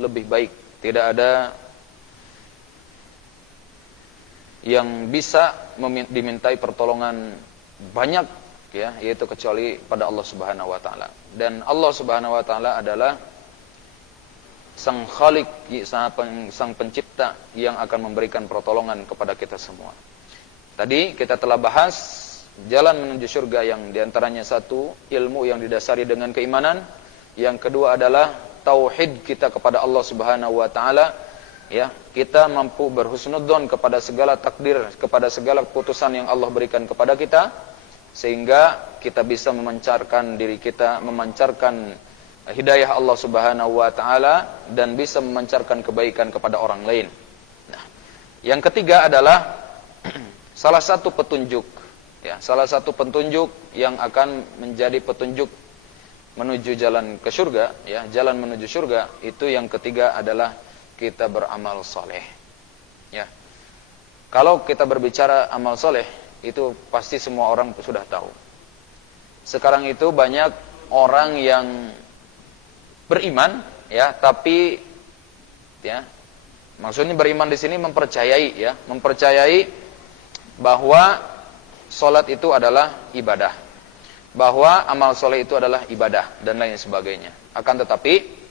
lebih baik, tidak ada yang bisa dimintai pertolongan banyak, ya, yaitu kecuali pada Allah Subhanahu wa taala. Dan Allah Subhanahu wa taala adalah Sang Khalik, sang pencipta yang akan memberikan pertolongan kepada kita semua. Tadi kita telah bahas jalan menuju surga yang diantaranya satu, ilmu yang didasari dengan keimanan. Yang kedua adalah tauhid kita kepada Allah Subhanahu wa taala. Ya, kita mampu berhusnudzon kepada segala takdir, kepada segala keputusan yang Allah berikan kepada kita, sehingga kita bisa memancarkan diri kita, memancarkan hidayah Allah Subhanahu wa taala dan bisa memancarkan kebaikan kepada orang lain. Nah, yang ketiga adalah salah satu petunjuk yang akan menjadi petunjuk menuju jalan ke surga, ya, jalan menuju surga itu yang ketiga adalah kita beramal soleh. Ya. Kalau kita berbicara amal soleh, itu pasti semua orang sudah tahu. Sekarang itu banyak orang yang beriman, ya, tapi, ya, maksudnya beriman di sini mempercayai bahwa solat itu adalah ibadah, bahwa amal soleh itu adalah ibadah dan lain sebagainya. Akan tetapi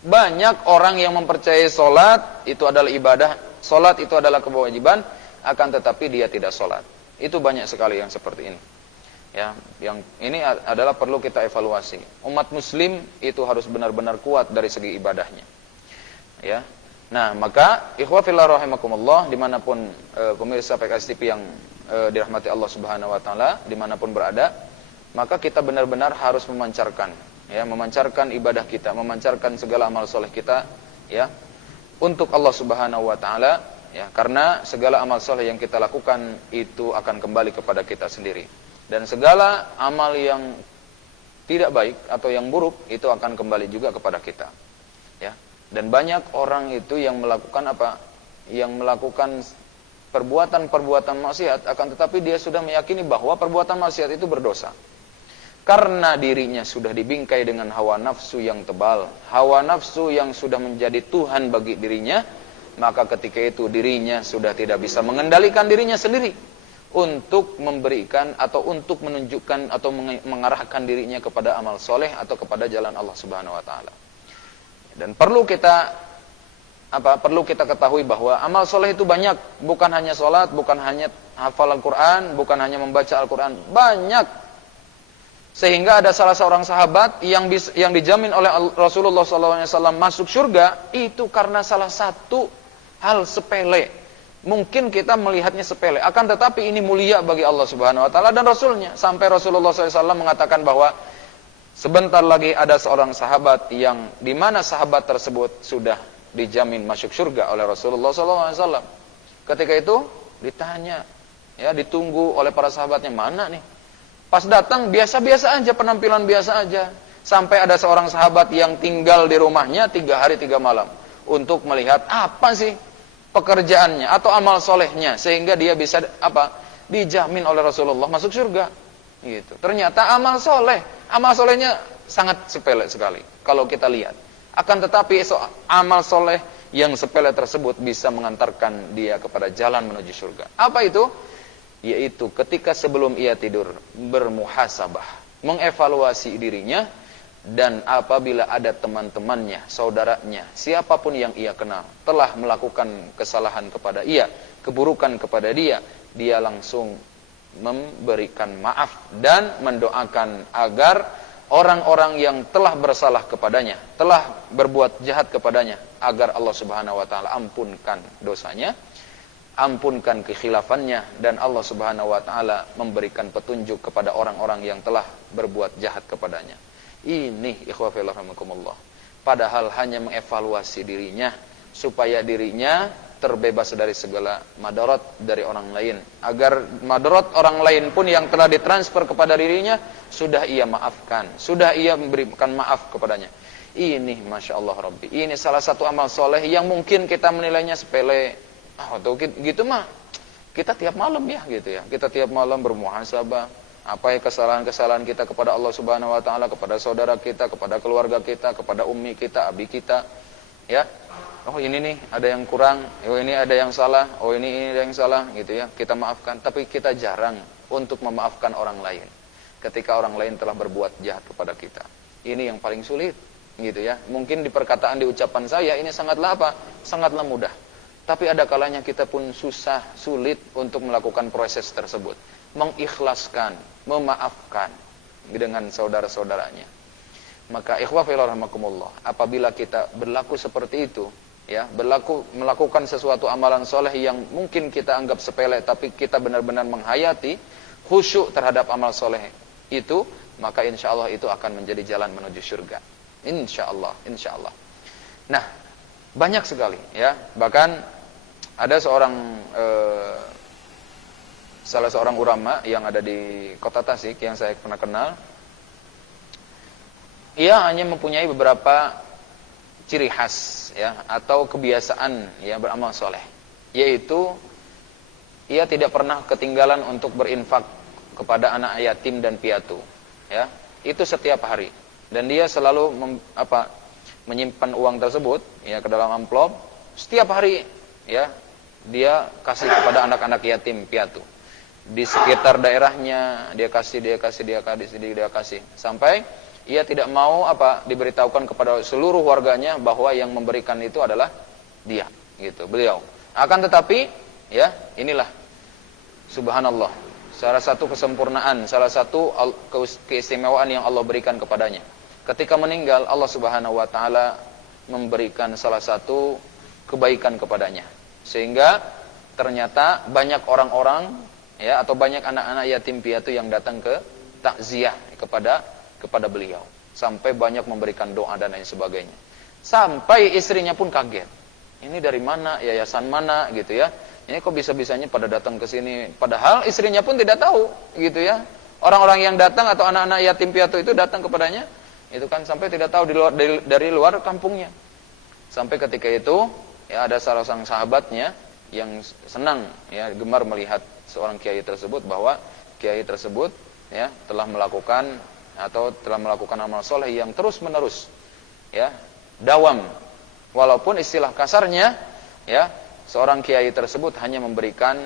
banyak orang yang mempercayai solat itu adalah ibadah, solat itu adalah kewajiban, akan tetapi dia tidak solat. Itu banyak sekali yang seperti ini. Ya, yang ini adalah perlu kita evaluasi. Umat muslim itu harus benar-benar kuat dari segi ibadahnya. Ya. Nah, maka ikhwah fillah rahimakumullah, dimanapun pemirsa PKS TV yang dirahmati Allah Subhanahu wa taala, dimanapun berada, maka kita benar-benar harus memancarkan ibadah kita, memancarkan segala amal soleh kita, ya, untuk Allah Subhanahu wa taala, ya, karena segala amal soleh yang kita lakukan itu akan kembali kepada kita sendiri. Dan segala amal yang tidak baik atau yang buruk itu akan kembali juga kepada kita. Ya. Dan banyak orang itu yang melakukan apa? Yang melakukan perbuatan-perbuatan maksiat, akan tetapi dia sudah meyakini bahwa perbuatan maksiat itu berdosa. Karena dirinya sudah dibingkai dengan hawa nafsu yang tebal, hawa nafsu yang sudah menjadi Tuhan bagi dirinya, maka ketika itu dirinya sudah tidak bisa mengendalikan dirinya sendiri untuk memberikan atau untuk menunjukkan atau mengarahkan dirinya kepada amal soleh atau kepada jalan Allah Subhanahu wa taala. Dan perlu kita ketahui bahwa amal soleh itu banyak, bukan hanya sholat, bukan hanya hafal Al-Quran, bukan hanya membaca Al-Quran, banyak. Sehingga ada salah seorang sahabat yang dijamin oleh Rasulullah SAW masuk surga itu karena salah satu hal sepele. Mungkin kita melihatnya sepele, akan tetapi ini mulia bagi Allah Subhanahu wa taala dan Rasulnya. Sampai Rasulullah SAW mengatakan bahwa sebentar lagi ada seorang sahabat yang dimana sahabat tersebut sudah dijamin masuk surga oleh Rasulullah SAW. Ketika itu ditanya, ya, ditunggu oleh para sahabatnya, mana nih? Pas datang biasa-biasa aja, penampilan biasa aja. Sampai ada seorang sahabat yang tinggal di rumahnya 3 hari 3 malam untuk melihat apa sih pekerjaannya atau amal solehnya sehingga dia bisa dijamin oleh Rasulullah masuk surga. Gitu. Ternyata amal solehnya sangat sepele sekali kalau kita lihat. Akan tetapi amal soleh yang sepele tersebut bisa mengantarkan dia kepada jalan menuju surga. Apa itu? Yaitu ketika sebelum ia tidur bermuhasabah, mengevaluasi dirinya, dan apabila ada teman-temannya, saudaranya, siapapun yang ia kenal telah melakukan kesalahan kepada ia, keburukan kepada dia, dia langsung memberikan maaf dan mendoakan agar orang-orang yang telah bersalah kepadanya, telah berbuat jahat kepadanya, agar Allah Subhanahu wa taala ampunkan dosanya, ampunkan kekhilafannya, dan Allah Subhanahu wa taala memberikan petunjuk kepada orang-orang yang telah berbuat jahat kepadanya. Ini ikhwah fillah rahimakumullah. Padahal hanya mengevaluasi dirinya supaya dirinya terbebas dari segala madarat dari orang lain, agar madarat orang lain pun yang telah ditransfer kepada dirinya sudah ia maafkan, sudah ia memberikan maaf kepadanya. Ini Masya Allah Rabbi, ini salah satu amal soleh yang mungkin kita menilainya sepele. Atau gitu mah kita tiap malam ya gitu ya, kita tiap malam bermuhasabah apa ya kesalahan-kesalahan kita kepada Allah Subhanahu wa taala, kepada saudara kita, kepada keluarga kita, kepada ummi kita, abi kita, ya. Oh ini nih ada yang kurang, oh ini ada yang salah, oh ini ada yang salah gitu ya. Kita maafkan, tapi kita jarang untuk memaafkan orang lain ketika orang lain telah berbuat jahat kepada kita. Ini yang paling sulit. gitu ya. Mungkin di perkataan, di ucapan saya ini sangatlah apa? Sangatlah mudah. Tapi ada kalanya kita pun susah, sulit untuk melakukan proses tersebut. Mengikhlaskan, memaafkan dengan saudara-saudaranya. Maka ikhwah fillah rahimakumullah, apabila kita berlaku seperti itu, ya, melakukan sesuatu amalan soleh yang mungkin kita anggap sepele, tapi kita benar-benar menghayati, khusyuk terhadap amal soleh itu, maka insya Allah itu akan menjadi jalan menuju surga. Insya Allah, insya Allah. Nah, banyak sekali, ya. Bahkan ada salah seorang ulama yang ada di kota Tasik yang saya pernah kenal. Ia hanya mempunyai beberapa ciri khas, ya, atau kebiasaan, ya, beramal soleh, yaitu ia tidak pernah ketinggalan untuk berinfak kepada anak yatim dan piatu, ya, itu setiap hari, dan dia selalu menyimpan uang tersebut, ya, ke dalam amplop setiap hari, ya, dia kasih kepada anak-anak yatim piatu di sekitar daerahnya, dia kasih sampai ia tidak mau diberitahukan kepada seluruh warganya bahwa yang memberikan itu adalah dia, gitu, beliau. Akan tetapi, ya, inilah subhanallah, salah satu kesempurnaan, salah satu keistimewaan yang Allah berikan kepadanya. Ketika meninggal, Allah Subhanahu wa taala memberikan salah satu kebaikan kepadanya. Sehingga ternyata banyak orang-orang, ya, atau banyak anak-anak yatim piatu yang datang ke takziah kepada beliau, sampai banyak memberikan doa dan lain sebagainya. Sampai istrinya pun kaget. Ini dari mana, yayasan mana, gitu ya. Ini kok bisa-bisanya pada datang ke sini, padahal istrinya pun tidak tahu, gitu ya. Orang-orang yang datang atau anak-anak yatim piatu itu datang kepadanya, itu kan sampai tidak tahu dari luar kampungnya. Sampai ketika itu, ya, ada salah seorang sahabatnya yang senang, ya, gemar melihat seorang kiai tersebut, bahwa kiai tersebut, ya, telah melakukan amal soleh yang terus menerus, ya, dawam. Walaupun istilah kasarnya, ya, seorang kiai tersebut hanya memberikan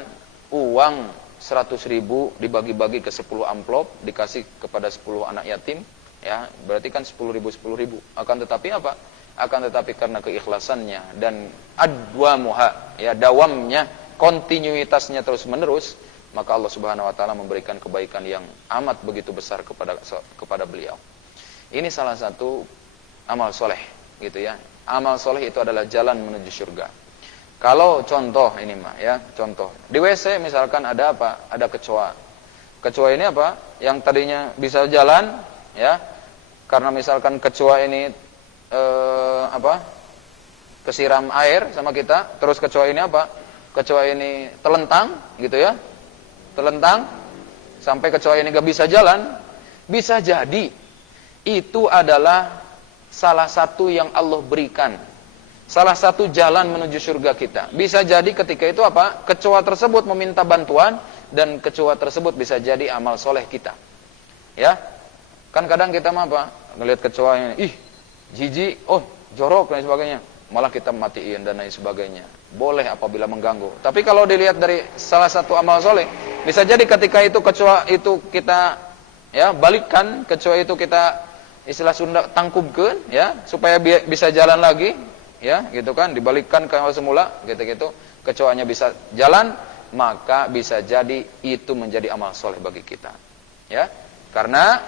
uang 100.000 dibagi-bagi ke 10 amplop, dikasih kepada 10 anak yatim, ya, berarti kan 10.000. Akan tetapi apa? Akan tetapi karena keikhlasannya dan adwamuha, ya, dawamnya, kontinuitasnya terus menerus, maka Allah Subhanahu wa taala memberikan kebaikan yang amat begitu besar kepada beliau. Ini salah satu amal soleh, gitu ya. Amal soleh itu adalah jalan menuju surga. Kalau contoh ini mah, ya, contoh di WC misalkan ada apa? Ada kecoa. Kecoa ini apa? Yang tadinya bisa jalan, ya, karena misalkan kecoa ini kesiram air sama kita, terus kecoa ini apa? Kecoa ini telentang, gitu ya. Telentang sampai kecoa ini gak bisa jalan, bisa jadi itu adalah salah satu yang Allah berikan, salah satu jalan menuju surga kita. Bisa jadi ketika itu apa? Kecoa tersebut meminta bantuan, dan kecoa tersebut bisa jadi amal soleh kita, ya. Kan kadang kita mah apa? Ngelihat kecoa ini, ih, jijik, oh, jorok dan sebagainya, malah kita matiin dan lain sebagainya. Boleh apabila mengganggu. Tapi kalau dilihat dari salah satu amal soleh, bisa jadi ketika itu kecoa itu kita, ya, balikkan, kecoa itu kita istilah Sunda tangkubkeun, ya, supaya bisa jalan lagi, ya, gitu kan, dibalikkan ke semula, gitu-gitu, kecoanya bisa jalan, maka bisa jadi itu menjadi amal soleh bagi kita, ya. Karena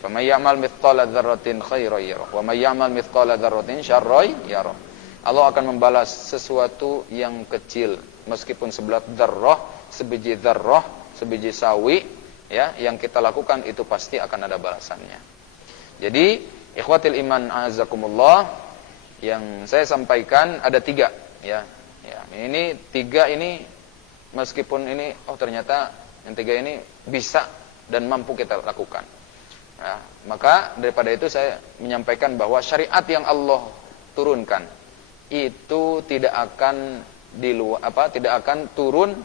faman ya'mal mithqala dzarratin khairan yarah wa may ya'mal mithqala dzarratin syarran yarah. Allah akan membalas sesuatu yang kecil, meskipun sebelah dzarrah, sebiji dzarrah, sebiji sawi, ya, yang kita lakukan itu pasti akan ada balasannya. Jadi, ikhwatil iman azakumullah, yang saya sampaikan ada 3, ya. Ya, ini 3 ini meskipun ini ternyata yang 3 ini bisa dan mampu kita lakukan. Ya, maka daripada itu saya menyampaikan bahwa syariat yang Allah turunkan itu tidak akan tidak akan turun,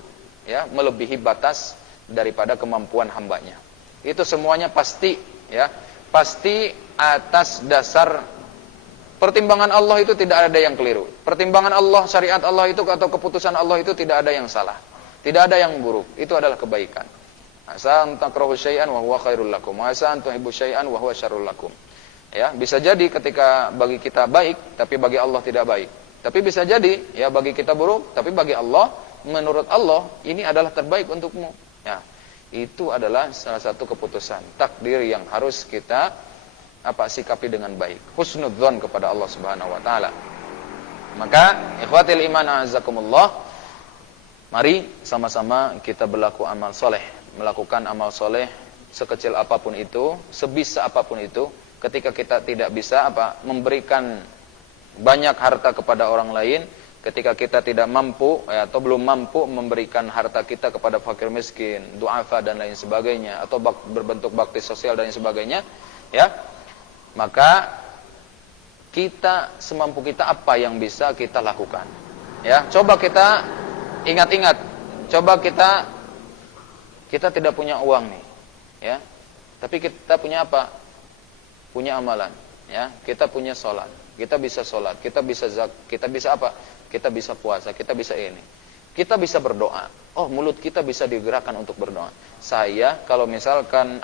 ya, melebihi batas daripada kemampuan hambanya. Itu semuanya pasti, ya, pasti atas dasar pertimbangan Allah, itu tidak ada yang keliru. Pertimbangan Allah, syariat Allah itu atau keputusan Allah itu tidak ada yang salah, tidak ada yang buruk. Itu adalah kebaikan. Asa an takrahu syai'an wa huwa khairul lakum, wa asa an tuhibbu syai'an wa huwa syarrul lakum. Ya, bisa jadi ketika bagi kita baik, tapi bagi Allah tidak baik. Tapi bisa jadi ya bagi kita buruk, tapi bagi Allah, menurut Allah ini adalah terbaik untukmu. Ya, itu adalah salah satu keputusan takdir yang harus kita sikapi dengan baik. Husnudzon kepada Allah Subhanahu wa taala. Maka ikhwatil iman azakumullah, mari sama-sama kita berlaku amal soleh, melakukan amal soleh sekecil apapun itu, sebisa apapun itu. Ketika kita tidak bisa memberikan banyak harta kepada orang lain, ketika kita tidak mampu atau belum mampu memberikan harta kita kepada fakir miskin, duafa dan lain sebagainya, atau berbentuk bakti sosial dan lain sebagainya, ya, maka kita semampu kita apa yang bisa kita lakukan. Ya, coba kita ingat-ingat, coba kita tidak punya uang nih, ya, tapi kita punya apa? Punya amalan, ya, kita punya sholat, kita bisa sholat, kita bisa kita bisa apa? Kita bisa puasa, kita bisa ini, kita bisa berdoa. Oh, mulut kita bisa digerakkan untuk berdoa. Saya kalau misalkan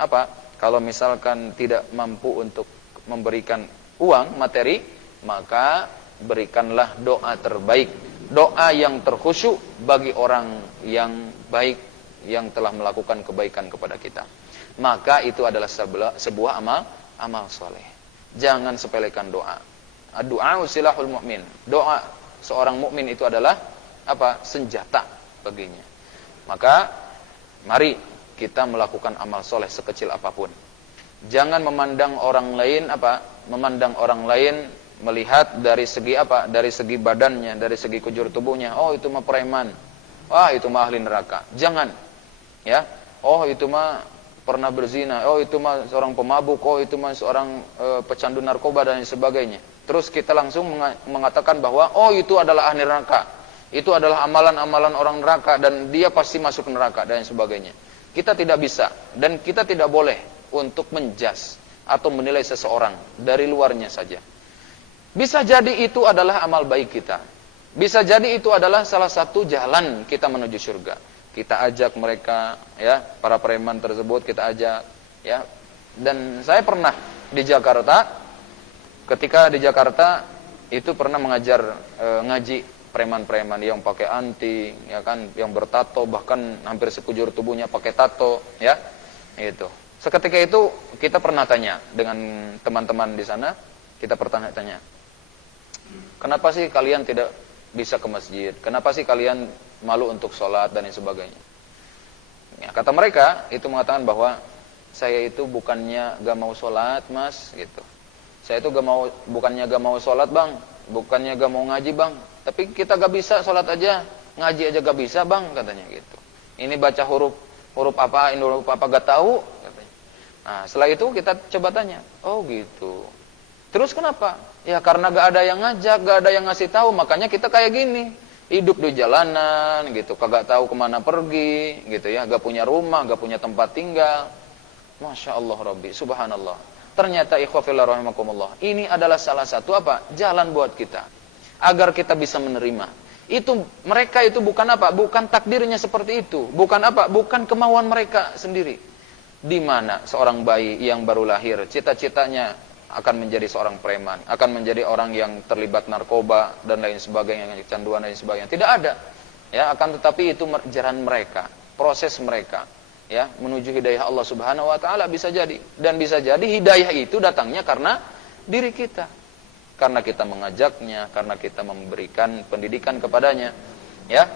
tidak mampu untuk memberikan uang materi, maka berikanlah doa terbaik, doa yang terkhusyuk bagi orang yang baik yang telah melakukan kebaikan kepada kita. Maka itu adalah sebuah amal soleh. Jangan sepelekan doa. Doa silahul mu'min. Doa seorang mukmin itu adalah senjata baginya. Maka mari kita melakukan amal soleh sekecil apapun. Jangan memandang orang lain melihat dari segi dari segi badannya, dari segi kujur tubuhnya. Oh, itu mah preman. Wah, itu mah ahli neraka. Jangan. Ya. Oh, itu mah pernah berzina, oh itu mah seorang pemabuk, oh itu mah seorang pecandu narkoba dan sebagainya. Terus kita langsung mengatakan bahwa oh itu adalah ahli neraka, itu adalah amalan-amalan orang neraka dan dia pasti masuk neraka dan sebagainya. Kita tidak bisa dan kita tidak boleh untuk menjas atau menilai seseorang dari luarnya saja. Bisa jadi itu adalah amal baik kita, bisa jadi itu adalah salah satu jalan kita menuju surga. Kita ajak mereka, ya, para preman tersebut kita ajak, ya. Dan saya pernah di Jakarta, ketika di Jakarta itu pernah mengajar ngaji preman-preman yang pakai anting, ya kan, yang bertato, bahkan hampir sekujur tubuhnya pakai tato, ya. Itu. Seketika itu kita pernah tanya dengan teman-teman di sana, kita bertanya-tanya, kenapa sih kalian tidak bisa ke masjid? Kenapa sih kalian malu untuk sholat dan sebagainya? Ya, kata mereka itu mengatakan bahwa saya itu bukannya gak mau sholat, mas, gitu. Saya itu bukannya gak mau sholat, bang, bukannya gak mau ngaji, bang, tapi kita gak bisa sholat aja, ngaji aja gak bisa, bang, katanya gitu. Ini baca huruf apa, ini huruf apa gak tahu, katanya. Nah, setelah itu kita coba tanya, oh gitu. Terus kenapa? Ya karena gak ada yang ngajak, gak ada yang ngasih tahu, makanya kita kayak gini. Hidup di jalanan gitu, kagak tahu kemana pergi gitu ya, gak punya rumah, gak punya tempat tinggal. Masya Allah Rabbi, subhanallah. Ternyata ikhwafillah rahimakumullah, ini adalah salah satu jalan buat kita agar kita bisa menerima. Itu mereka itu bukan bukan takdirnya seperti itu, bukan kemauan mereka sendiri. Di mana seorang bayi yang baru lahir, cita-citanya akan menjadi seorang preman, akan menjadi orang yang terlibat narkoba dan lain sebagainya, kecanduan dan lain sebagainya. Tidak ada. Ya, akan tetapi itu jalan mereka, proses mereka, ya, menuju hidayah Allah Subhanahu wa taala bisa jadi. Dan bisa jadi hidayah itu datangnya karena diri kita. Karena kita mengajaknya, karena kita memberikan pendidikan kepadanya. Ya.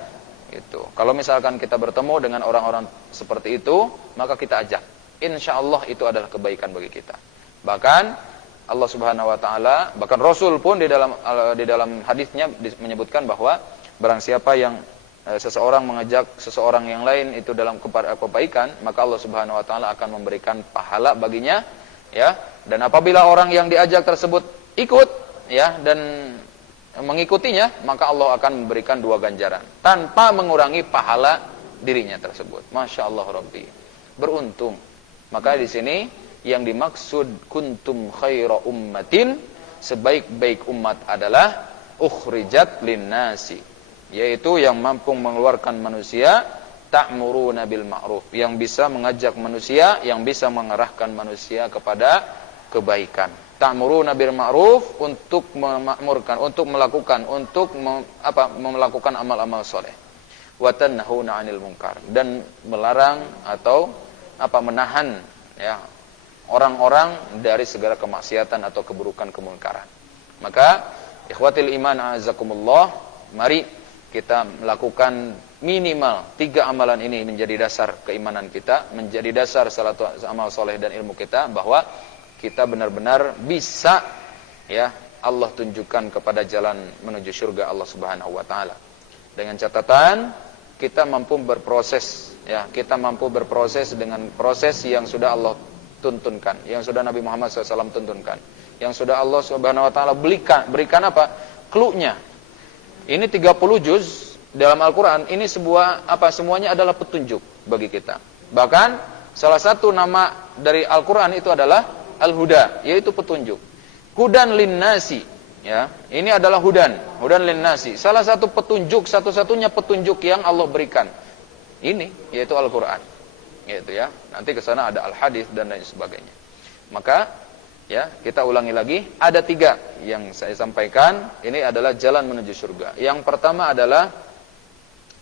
Itu. Kalau misalkan kita bertemu dengan orang-orang seperti itu, maka kita ajak. Insya Allah itu adalah kebaikan bagi kita. Bahkan Allah Subhanahu wa taala, bahkan Rasul pun di dalam hadisnya menyebutkan bahwa barang siapa yang seseorang mengajak seseorang yang lain itu dalam kebaikan, maka Allah Subhanahu wa taala akan memberikan pahala baginya, ya. Dan apabila orang yang diajak tersebut ikut, ya, dan mengikutinya, maka Allah akan memberikan 2 ganjaran tanpa mengurangi pahala dirinya tersebut. Masya Allah Rabbi, beruntung. Maka di sini yang dimaksud kuntum khaira ummatin, sebaik-baik umat adalah ukhrijat linnasi, yaitu yang mampu mengeluarkan manusia, ta'muruna bil ma'ruf, yang bisa mengajak manusia, yang bisa mengarahkan manusia kepada kebaikan. ta'muruna bil ma'ruf, untuk memakmurkan, untuk melakukan, melakukan amal-amal soleh. Wa tanhauna 'anil munkar, dan melarang atau menahan ya orang-orang dari segala kemaksiatan atau keburukan-kemungkaran. Maka ikhwatil iman a'azakumullah, mari kita melakukan minimal 3 amalan ini menjadi dasar keimanan kita, menjadi dasar salah satu amal soleh dan ilmu kita, bahwa kita benar-benar bisa ya Allah tunjukkan kepada jalan menuju surga Allah Subhanahu wa taala. Dengan catatan kita mampu berproses ya, kita mampu berproses dengan proses yang sudah Allah tuntunkan, yang sudah Nabi Muhammad SAW tuntunkan, yang sudah Allah Subhanahu wa taala berikan clue-nya. Ini 30 juz dalam Al-Qur'an, ini semuanya adalah petunjuk bagi kita. Bahkan salah satu nama dari Al-Qur'an itu adalah Al-Huda, yaitu petunjuk. Hudan linnasi, ya. Ini adalah hudan linnasi. Salah satu petunjuk, satu-satunya petunjuk yang Allah berikan. Ini yaitu Al-Qur'an. Gitu ya. Nanti ke sana ada Al-Hadis dan lain sebagainya. Maka ya, kita ulangi lagi, ada 3 yang saya sampaikan. Ini adalah jalan menuju surga. Yang pertama adalah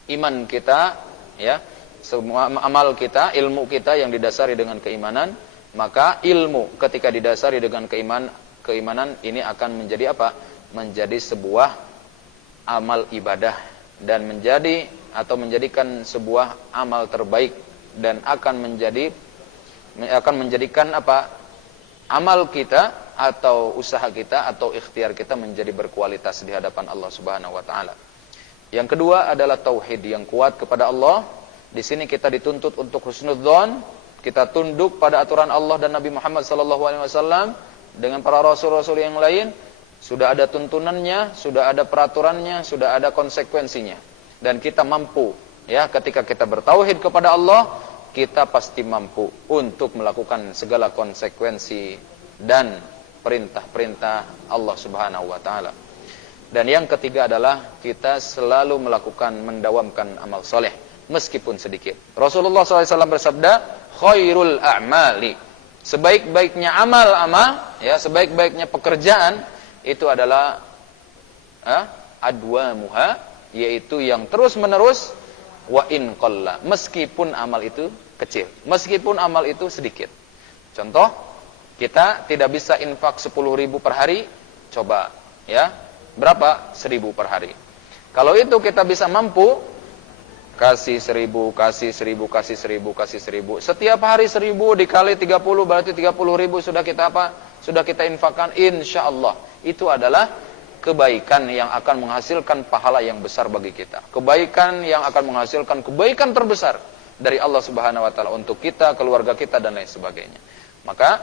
iman kita, ya. Semua amal kita, ilmu kita yang didasari dengan keimanan. Maka ilmu ketika didasari dengan keimanan ini akan menjadi menjadi sebuah amal ibadah, dan menjadikan sebuah amal terbaik, dan akan menjadikan amal kita atau usaha kita atau ikhtiar kita menjadi berkualitas di hadapan Allah Subhanahu wa taala. Yang kedua adalah tauhid yang kuat kepada Allah. Di sini kita dituntut untuk husnudzon. Kita tunduk pada aturan Allah dan Nabi Muhammad SAW dengan para rasul-rasul yang lain. Sudah ada tuntunannya, sudah ada peraturannya, sudah ada konsekuensinya. Dan kita mampu, ya, ketika kita bertauhid kepada Allah, kita pasti mampu untuk melakukan segala konsekuensi dan perintah-perintah Allah Subhanahu wa taala. Dan yang ketiga adalah kita selalu mendawamkan amal soleh meskipun sedikit. Rasulullah SAW bersabda, khairul a'mali, sebaik-baiknya amal-amal, ya, sebaik-baiknya pekerjaan itu adalah adwamuha, yaitu yang terus-menerus, wa in qalla, meskipun amal itu kecil, meskipun amal itu sedikit. Contoh, kita tidak bisa infak 10.000 per hari, coba ya, berapa? 1.000 per hari. Kalau itu kita bisa mampu, kasih 1.000, kasih 1.000, kasih 1.000, kasih 1.000. Setiap hari 1.000 dikali 30 berarti 30.000 sudah kita infakkan, insyaallah. Itu adalah kebaikan yang akan menghasilkan pahala yang besar bagi kita. Kebaikan yang akan menghasilkan kebaikan terbesar dari Allah Subhanahu wa taala untuk kita, keluarga kita dan lain sebagainya. Maka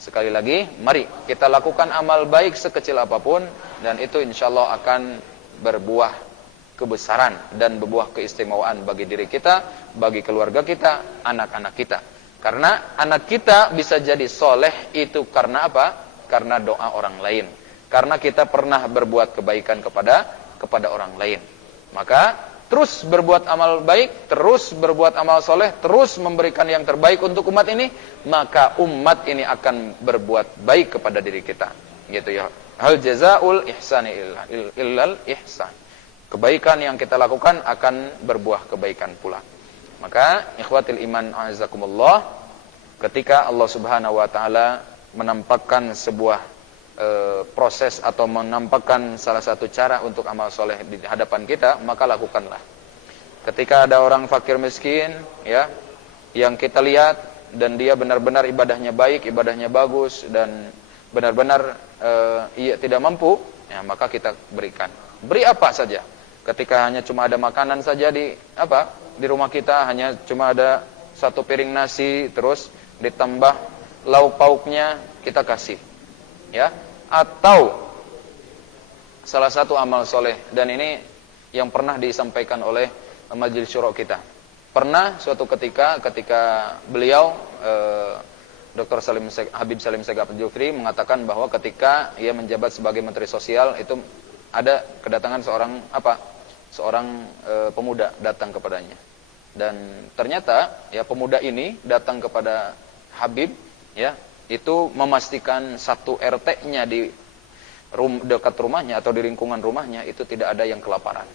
sekali lagi, mari kita lakukan amal baik sekecil apapun, dan itu insyaallah akan berbuah kebesaran dan berbuah keistimewaan bagi diri kita, bagi keluarga kita, anak-anak kita. Karena anak kita bisa jadi soleh itu karena apa? Karena doa orang lain. Karena kita pernah berbuat kebaikan kepada orang lain. Maka terus berbuat amal baik, terus berbuat amal soleh, terus memberikan yang terbaik untuk umat ini, maka umat ini akan berbuat baik kepada diri kita. Gitu ya. Hal jazaul ihsani illal ihsan. Kebaikan yang kita lakukan akan berbuah kebaikan pula. Maka ikhwatil iman a'azakumullah, ketika Allah Subhanahu wa taala menampakkan sebuah proses atau menampakkan salah satu cara untuk amal soleh di hadapan kita, maka lakukanlah. Ketika ada orang fakir miskin, ya, yang kita lihat dan dia benar-benar ibadahnya baik, ibadahnya bagus, dan benar-benar ia tidak mampu, ya, maka kita berikan. Beri apa saja. Ketika hanya cuma ada makanan saja di rumah kita, hanya cuma ada 1 piring nasi, terus ditambah lauk pauknya, kita kasih, ya. Atau salah satu amal soleh, dan ini yang pernah disampaikan oleh majelis syuro kita. Pernah suatu ketika beliau Dr. Habib Salim Segaf Al-Jufri mengatakan bahwa ketika ia menjabat sebagai Menteri Sosial, itu ada kedatangan seorang pemuda datang kepadanya. Dan ternyata ya pemuda ini datang kepada Habib, ya, itu memastikan satu RT-nya di dekat rumahnya atau di lingkungan rumahnya itu tidak ada yang kelaparan.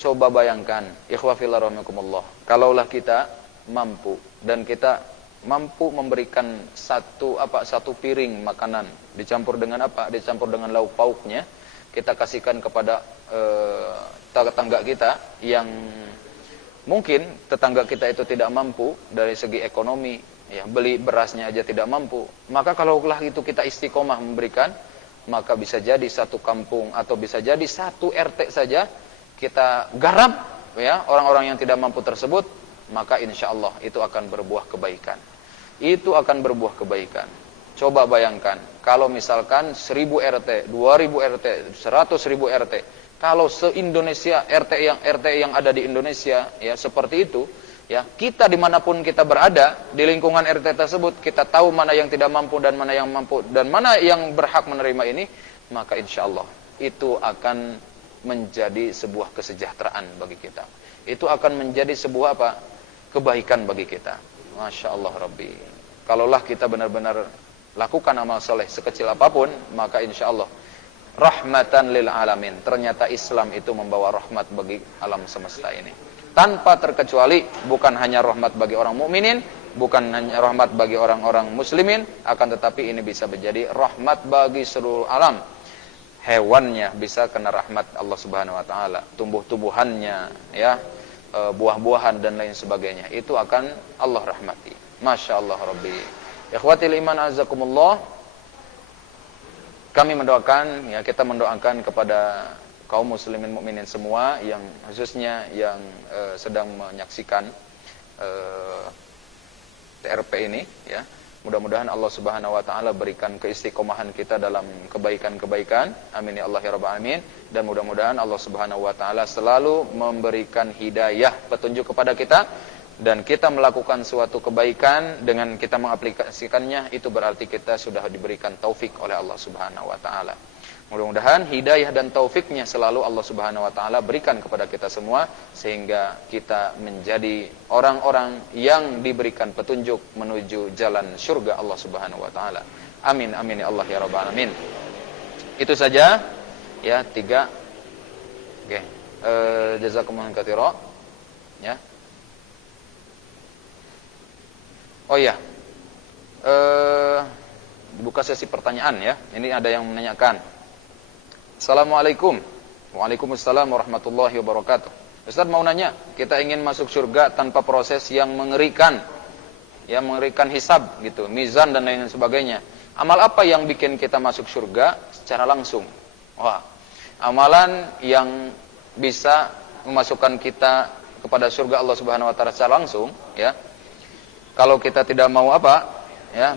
Coba bayangkan, ikhwah fillah rahimakumullah, kalaulah kita mampu dan kita mampu memberikan satu piring makanan dicampur dengan dicampur dengan lauk pauknya, kita kasihkan kepada tetangga kita yang mungkin tetangga kita itu tidak mampu dari segi ekonomi, ya, beli berasnya aja tidak mampu, maka kalaulah itu kita istiqomah memberikan, maka bisa jadi satu kampung atau bisa jadi satu RT saja kita garap, ya, orang-orang yang tidak mampu tersebut, maka insya Allah itu akan berbuah kebaikan. Itu akan berbuah kebaikan. Coba bayangkan, kalau misalkan 1000 RT, 2000 RT, 100.000 RT, kalau se-Indonesia RT yang ada di Indonesia, ya, seperti itu, ya, kita dimanapun kita berada di lingkungan RT tersebut, kita tahu mana yang tidak mampu dan mana yang mampu dan mana yang berhak menerima ini, maka insya Allah itu akan menjadi sebuah kesejahteraan bagi kita. Itu akan menjadi sebuah kebaikan bagi kita. Masya Allah Rabbi. Kalaulah kita benar-benar lakukan amal soleh sekecil apapun, maka insya Allah rahmatan lil alamin. Ternyata Islam itu membawa rahmat bagi alam semesta ini. Tanpa terkecuali, bukan hanya rahmat bagi orang mukminin, bukan hanya rahmat bagi orang-orang muslimin, akan tetapi ini bisa menjadi rahmat bagi seluruh alam. Hewannya bisa kena rahmat Allah Subhanahu wa taala, tumbuh-tumbuhannya, ya, buah-buahan dan lain sebagainya, itu akan Allah rahmati. Masya Allah Rabbi. Ikhwatil iman azakumullah, kami mendoakan, ya, kita mendoakan kepada kaum muslimin mukminin semua yang khususnya yang sedang menyaksikan TRP ini, ya. Mudah-mudahan Allah Subhanahu wa taala berikan keistiqomahan kita dalam kebaikan-kebaikan. Amin ya Allah ya rabbal alamin. Dan mudah-mudahan Allah Subhanahu wa taala selalu memberikan hidayah, petunjuk kepada kita, dan kita melakukan suatu kebaikan dengan kita mengaplikasikannya, itu berarti kita sudah diberikan taufik oleh Allah Subhanahu wa taala. Mudah-mudahan hidayah dan taufiknya selalu Allah Subhanahu wa taala berikan kepada kita semua, sehingga kita menjadi orang-orang yang diberikan petunjuk menuju jalan surga Allah Subhanahu wa taala. Amin amin ya Allah ya rabbal alamin. Itu saja, ya, 3. Oke. Jazakumullahu khairan, ya. Oh iya. Buka sesi pertanyaan, ya. Ini ada yang menanyakan. Assalamualaikum. Waalaikumsalam warahmatullahi wabarakatuh. Ustaz mau nanya, kita ingin masuk surga tanpa proses yang mengerikan, ya, mengerikan hisab gitu, mizan dan lain sebagainya. Amal apa yang bikin kita masuk surga secara langsung? Wah, amalan yang bisa memasukkan kita kepada surga Allah Subhanahu wa taala secara langsung, ya. Kalau kita tidak mau ya,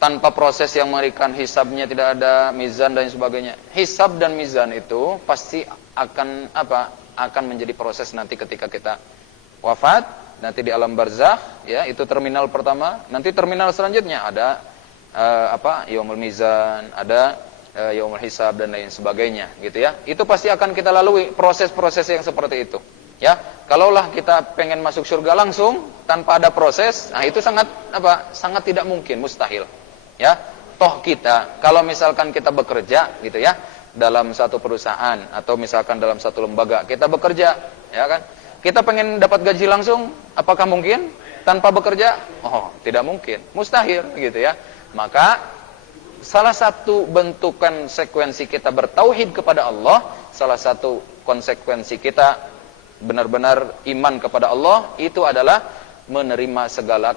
tanpa proses yang mengerikan, hisabnya tidak ada, mizan dan sebagainya. Hisab dan mizan itu pasti akan akan menjadi proses nanti ketika kita wafat, nanti di alam barzakh, ya, itu terminal pertama. Nanti terminal selanjutnya ada yaumul mizan, ada yaumul hisab dan lain sebagainya, gitu ya. Itu pasti akan kita lalui proses-proses yang seperti itu. Ya, kalaulah kita pengen masuk surga langsung tanpa ada proses, nah itu sangat tidak mungkin, mustahil. Ya, toh kita kalau misalkan kita bekerja gitu ya dalam satu perusahaan atau misalkan dalam satu lembaga kita bekerja, ya kan? Kita pengen dapat gaji langsung, apakah mungkin tanpa bekerja? Oh, tidak mungkin, mustahil gitu ya. Maka salah satu bentuk konsekuensi kita bertauhid kepada Allah, salah satu konsekuensi kita benar-benar iman kepada Allah itu adalah menerima segala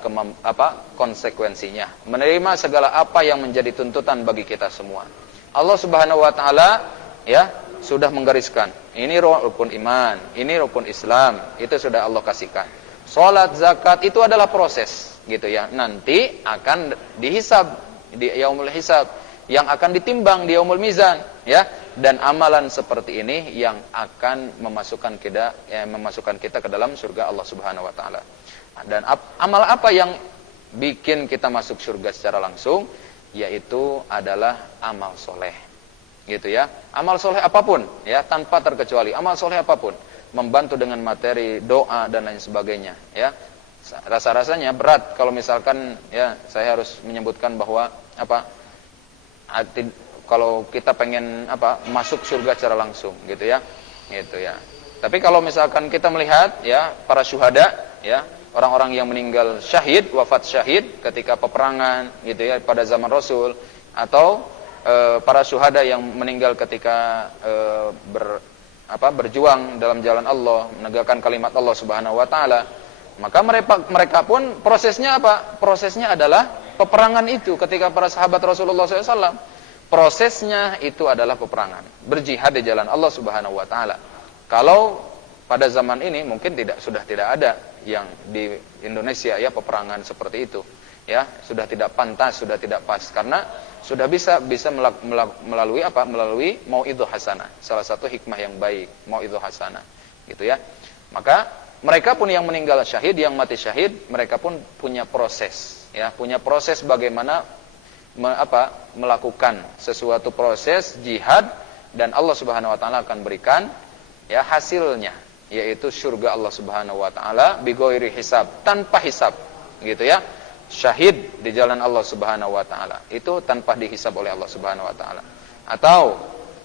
konsekuensinya, menerima segala apa yang menjadi tuntutan bagi kita semua. Allah Subhanahu wa taala, ya, sudah menggariskan, ini rukun iman, ini rukun Islam, itu sudah Allah kasihkan. Salat, zakat itu adalah proses, gitu ya. Nanti akan dihisab di yaumul hisab, yang akan ditimbang di yaumul mizan, ya. Dan amalan seperti ini yang akan memasukkan kita ke dalam surga Allah Subhanahu wa taala. Dan amal apa yang bikin kita masuk surga secara langsung? Yaitu adalah amal soleh, gitu ya. Amal soleh apapun, ya, tanpa terkecuali. Amal soleh apapun, membantu dengan materi, doa dan lain sebagainya, ya. Rasa-rasanya berat kalau misalkan ya saya harus menyebutkan bahwa kalau kita pengen masuk surga secara langsung gitu ya. Tapi kalau misalkan kita melihat ya para syuhada ya, orang-orang yang meninggal syahid, wafat syahid ketika peperangan gitu ya pada zaman Rasul, atau para syuhada yang meninggal ketika berjuang dalam jalan Allah, menegakkan kalimat Allah Subhanahu wa taala, maka mereka pun prosesnya apa? Prosesnya adalah peperangan itu ketika para sahabat Rasulullah SAW. Prosesnya itu adalah peperangan, berjihad di jalan Allah Subhanahu wa taala. Kalau pada zaman ini mungkin sudah tidak ada yang di Indonesia ya peperangan seperti itu. Ya, sudah tidak pantas, sudah tidak pas karena sudah bisa melalui melalui mau'idhah hasanah. Salah satu hikmah yang baik, mau'idhah hasanah. Gitu ya. Maka mereka pun yang meninggal syahid, yang mati syahid, mereka pun punya proses ya, punya proses bagaimana melakukan sesuatu proses jihad, dan Allah Subhanahu wa taala akan berikan ya hasilnya, yaitu surga Allah Subhanahu wa taala bighairi hisab, tanpa hisab gitu ya. Syahid di jalan Allah Subhanahu wa taala itu tanpa dihisab oleh Allah Subhanahu wa taala. Atau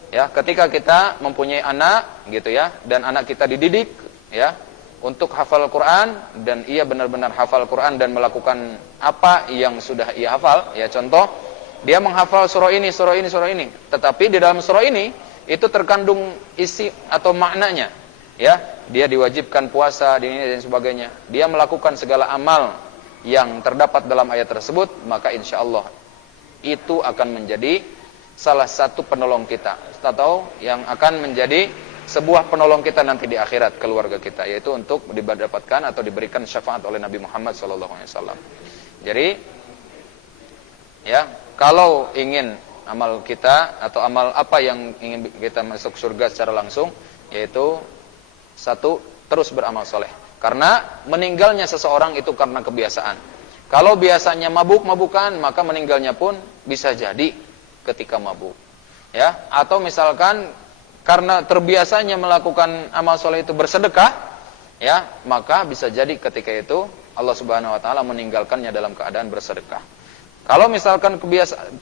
ya ketika kita mempunyai anak gitu ya, dan anak kita dididik ya untuk hafal Quran, dan ia benar-benar hafal Quran dan melakukan apa yang sudah ia hafal ya, contoh dia menghafal surah ini, tetapi di dalam surah ini itu terkandung isi atau maknanya ya, dia diwajibkan puasa dan sebagainya, dia melakukan segala amal yang terdapat dalam ayat tersebut, maka insya Allah itu akan menjadi salah satu penolong kita, atau yang akan menjadi sebuah penolong kita nanti di akhirat, keluarga kita, yaitu untuk didapatkan atau diberikan syafaat oleh Nabi Muhammad SAW. Jadi ya, kalau ingin amal kita atau amal apa yang ingin kita masuk surga secara langsung, yaitu satu, terus beramal soleh. Karena meninggalnya seseorang itu karena kebiasaan. Kalau biasanya mabuk-mabukan, maka meninggalnya pun bisa jadi ketika mabuk. Ya, atau misalkan karena terbiasanya melakukan amal soleh itu bersedekah, ya, maka bisa jadi ketika itu Allah Subhanahu wa taala meninggalkannya dalam keadaan bersedekah. Kalau misalkan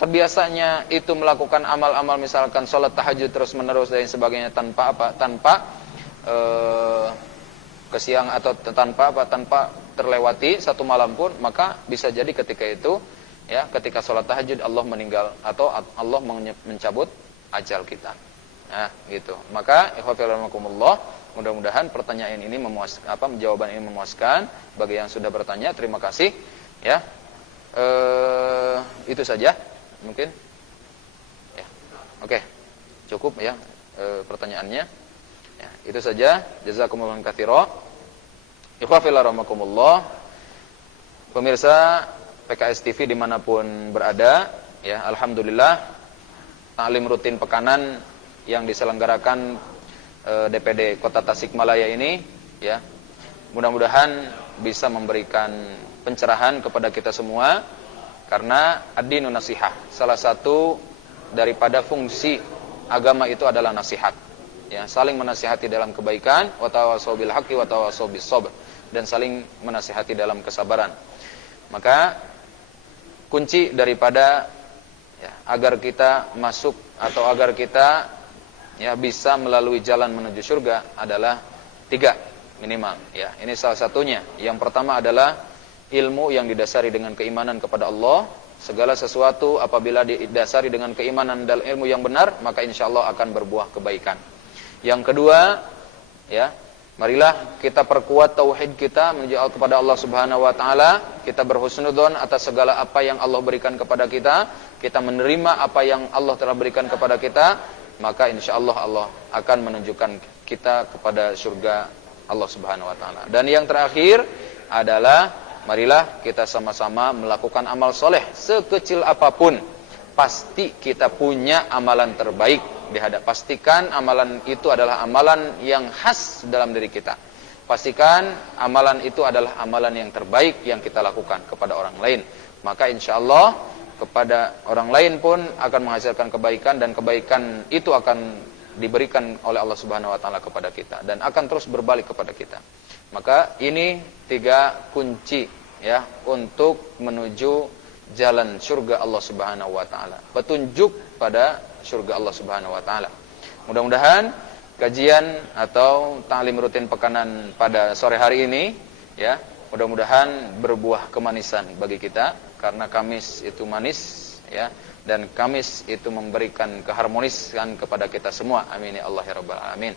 terbiasanya itu melakukan amal-amal misalkan sholat tahajud terus-menerus dan sebagainya tanpa kesiang atau tanpa terlewati satu malam pun, maka bisa jadi ketika itu ya, ketika sholat tahajud Allah meninggal atau Allah mencabut ajal kita. Nah, gitu. Maka ikhwafirullah, mudah-mudahan pertanyaan ini jawaban ini memuaskan bagi yang sudah bertanya. Terima kasih. Ya. Itu saja mungkin. Ya. Oke. Cukup ya pertanyaannya. Ya, itu saja. Jazakumullahu khairan. Ikhwafirullah, pemirsa PKS TV dimanapun berada, ya, alhamdulillah taklim rutin pekanan yang diselenggarakan DPD Kota Tasikmalaya ini ya, mudah-mudahan bisa memberikan pencerahan kepada kita semua, karena ad-dinu nasihah, salah satu daripada fungsi agama itu adalah nasihat ya, saling menasihati dalam kebaikan, wa tawassaw bil haqqi wa tawassaw bis sabr, dan saling menasihati dalam kesabaran. Maka kunci daripada ya, agar kita masuk atau agar kita ya bisa melalui jalan menuju surga adalah 3 minimal ya. Ini salah satunya. Yang pertama adalah ilmu yang didasari dengan keimanan kepada Allah. Segala sesuatu apabila didasari dengan keimanan dan ilmu yang benar, maka insya Allah akan berbuah kebaikan. Yang kedua ya, marilah kita perkuat tauhid kita menuju kepada Allah Subhanahu wa taala. Kita berhusnudzon atas segala apa yang Allah berikan kepada kita. Kita menerima apa yang Allah telah berikan kepada kita, maka insyaallah Allah akan menunjukkan kita kepada surga Allah Subhanahu wa taala. Dan yang terakhir adalah marilah kita sama-sama melakukan amal soleh sekecil apapun. Pasti kita punya amalan terbaik pastikan amalan itu adalah amalan yang khas dalam diri kita. Pastikan amalan itu adalah amalan yang terbaik yang kita lakukan kepada orang lain. Maka insyaallah kepada orang lain pun akan menghasilkan kebaikan, dan kebaikan itu akan diberikan oleh Allah Subhanahu wa taala kepada kita dan akan terus berbalik kepada kita. Maka ini 3 kunci ya untuk menuju jalan surga Allah Subhanahu wa taala. Petunjuk pada surga Allah Subhanahu wa taala. Mudah-mudahan kajian atau ta'lim rutin pekanan pada sore hari ini ya, mudah-mudahan berbuah kemanisan bagi kita karena Kamis itu manis ya, dan Kamis itu memberikan keharmonisan kepada kita semua. Amin ya Allah ya rabbal alamin.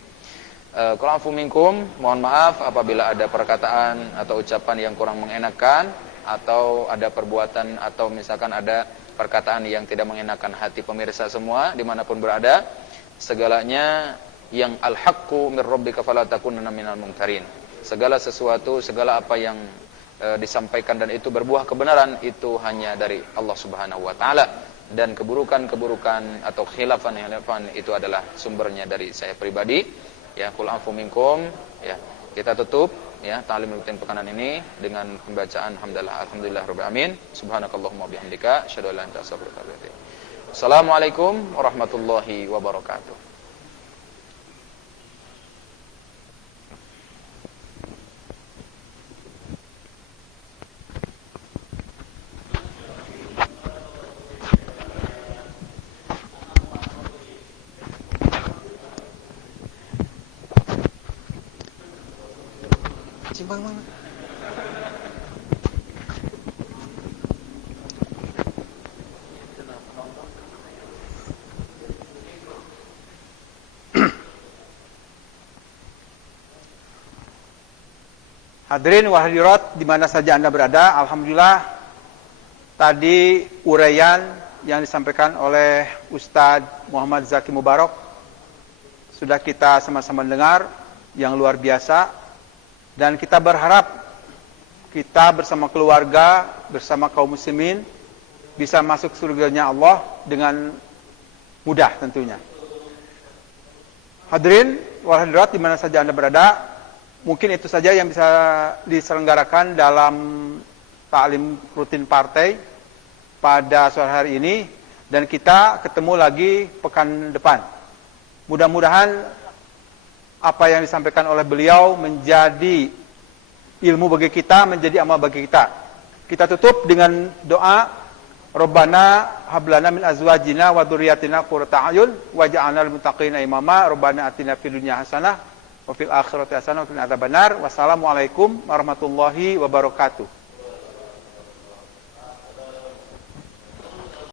Qul afu minkum, mohon maaf apabila ada perkataan atau ucapan yang kurang mengenakan atau ada perbuatan atau misalkan ada perkataan yang tidak mengenakan hati pemirsa semua dimanapun berada. Segalanya yang al-haqqu mir rabbika fala takunanna minal mumtarin. Segala sesuatu, segala apa yang disampaikan dan itu berbuah kebenaran itu hanya dari Allah Subhanahu wa taala, dan keburukan-keburukan atau khilafan itu adalah sumbernya dari saya pribadi. Ya, qul afu minkum ya. Kita tutup ya ta'lim rutin pekanan ini dengan pembacaan alhamdulillah rabbil alamin. Subhanakallahumma bihamdika asyhadu an la ilaha illa anta astaghfiruka wa atubu ilaik. Assalamualaikum warahmatullahi wabarakatuh. Cimbang mana? Hadirin wa hadirat di mana saja Anda berada, alhamdulillah tadi uraian yang disampaikan oleh Ustadz Muhammad Zaki Mubarak sudah kita sama-sama dengar yang luar biasa. Dan kita berharap kita bersama keluarga, bersama kaum muslimin bisa masuk surganya Allah dengan mudah tentunya. Hadirin wal hadirat di mana saja Anda berada, mungkin itu saja yang bisa diselenggarakan dalam ta'lim rutin partai pada sore hari ini, dan kita ketemu lagi pekan depan. Mudah-mudahan apa yang disampaikan oleh beliau menjadi ilmu bagi kita, menjadi amal bagi kita. Kita tutup dengan doa, Rabbana hablana min azwajina wa dzurriyyatina qurrata a'yun waj'alna lil muttaqina imama. Rabbana atina fid dunya hasanah wa fil akhirati hasanah wa qina adzabannar. Wassalamualaikum warahmatullahi wabarakatuh.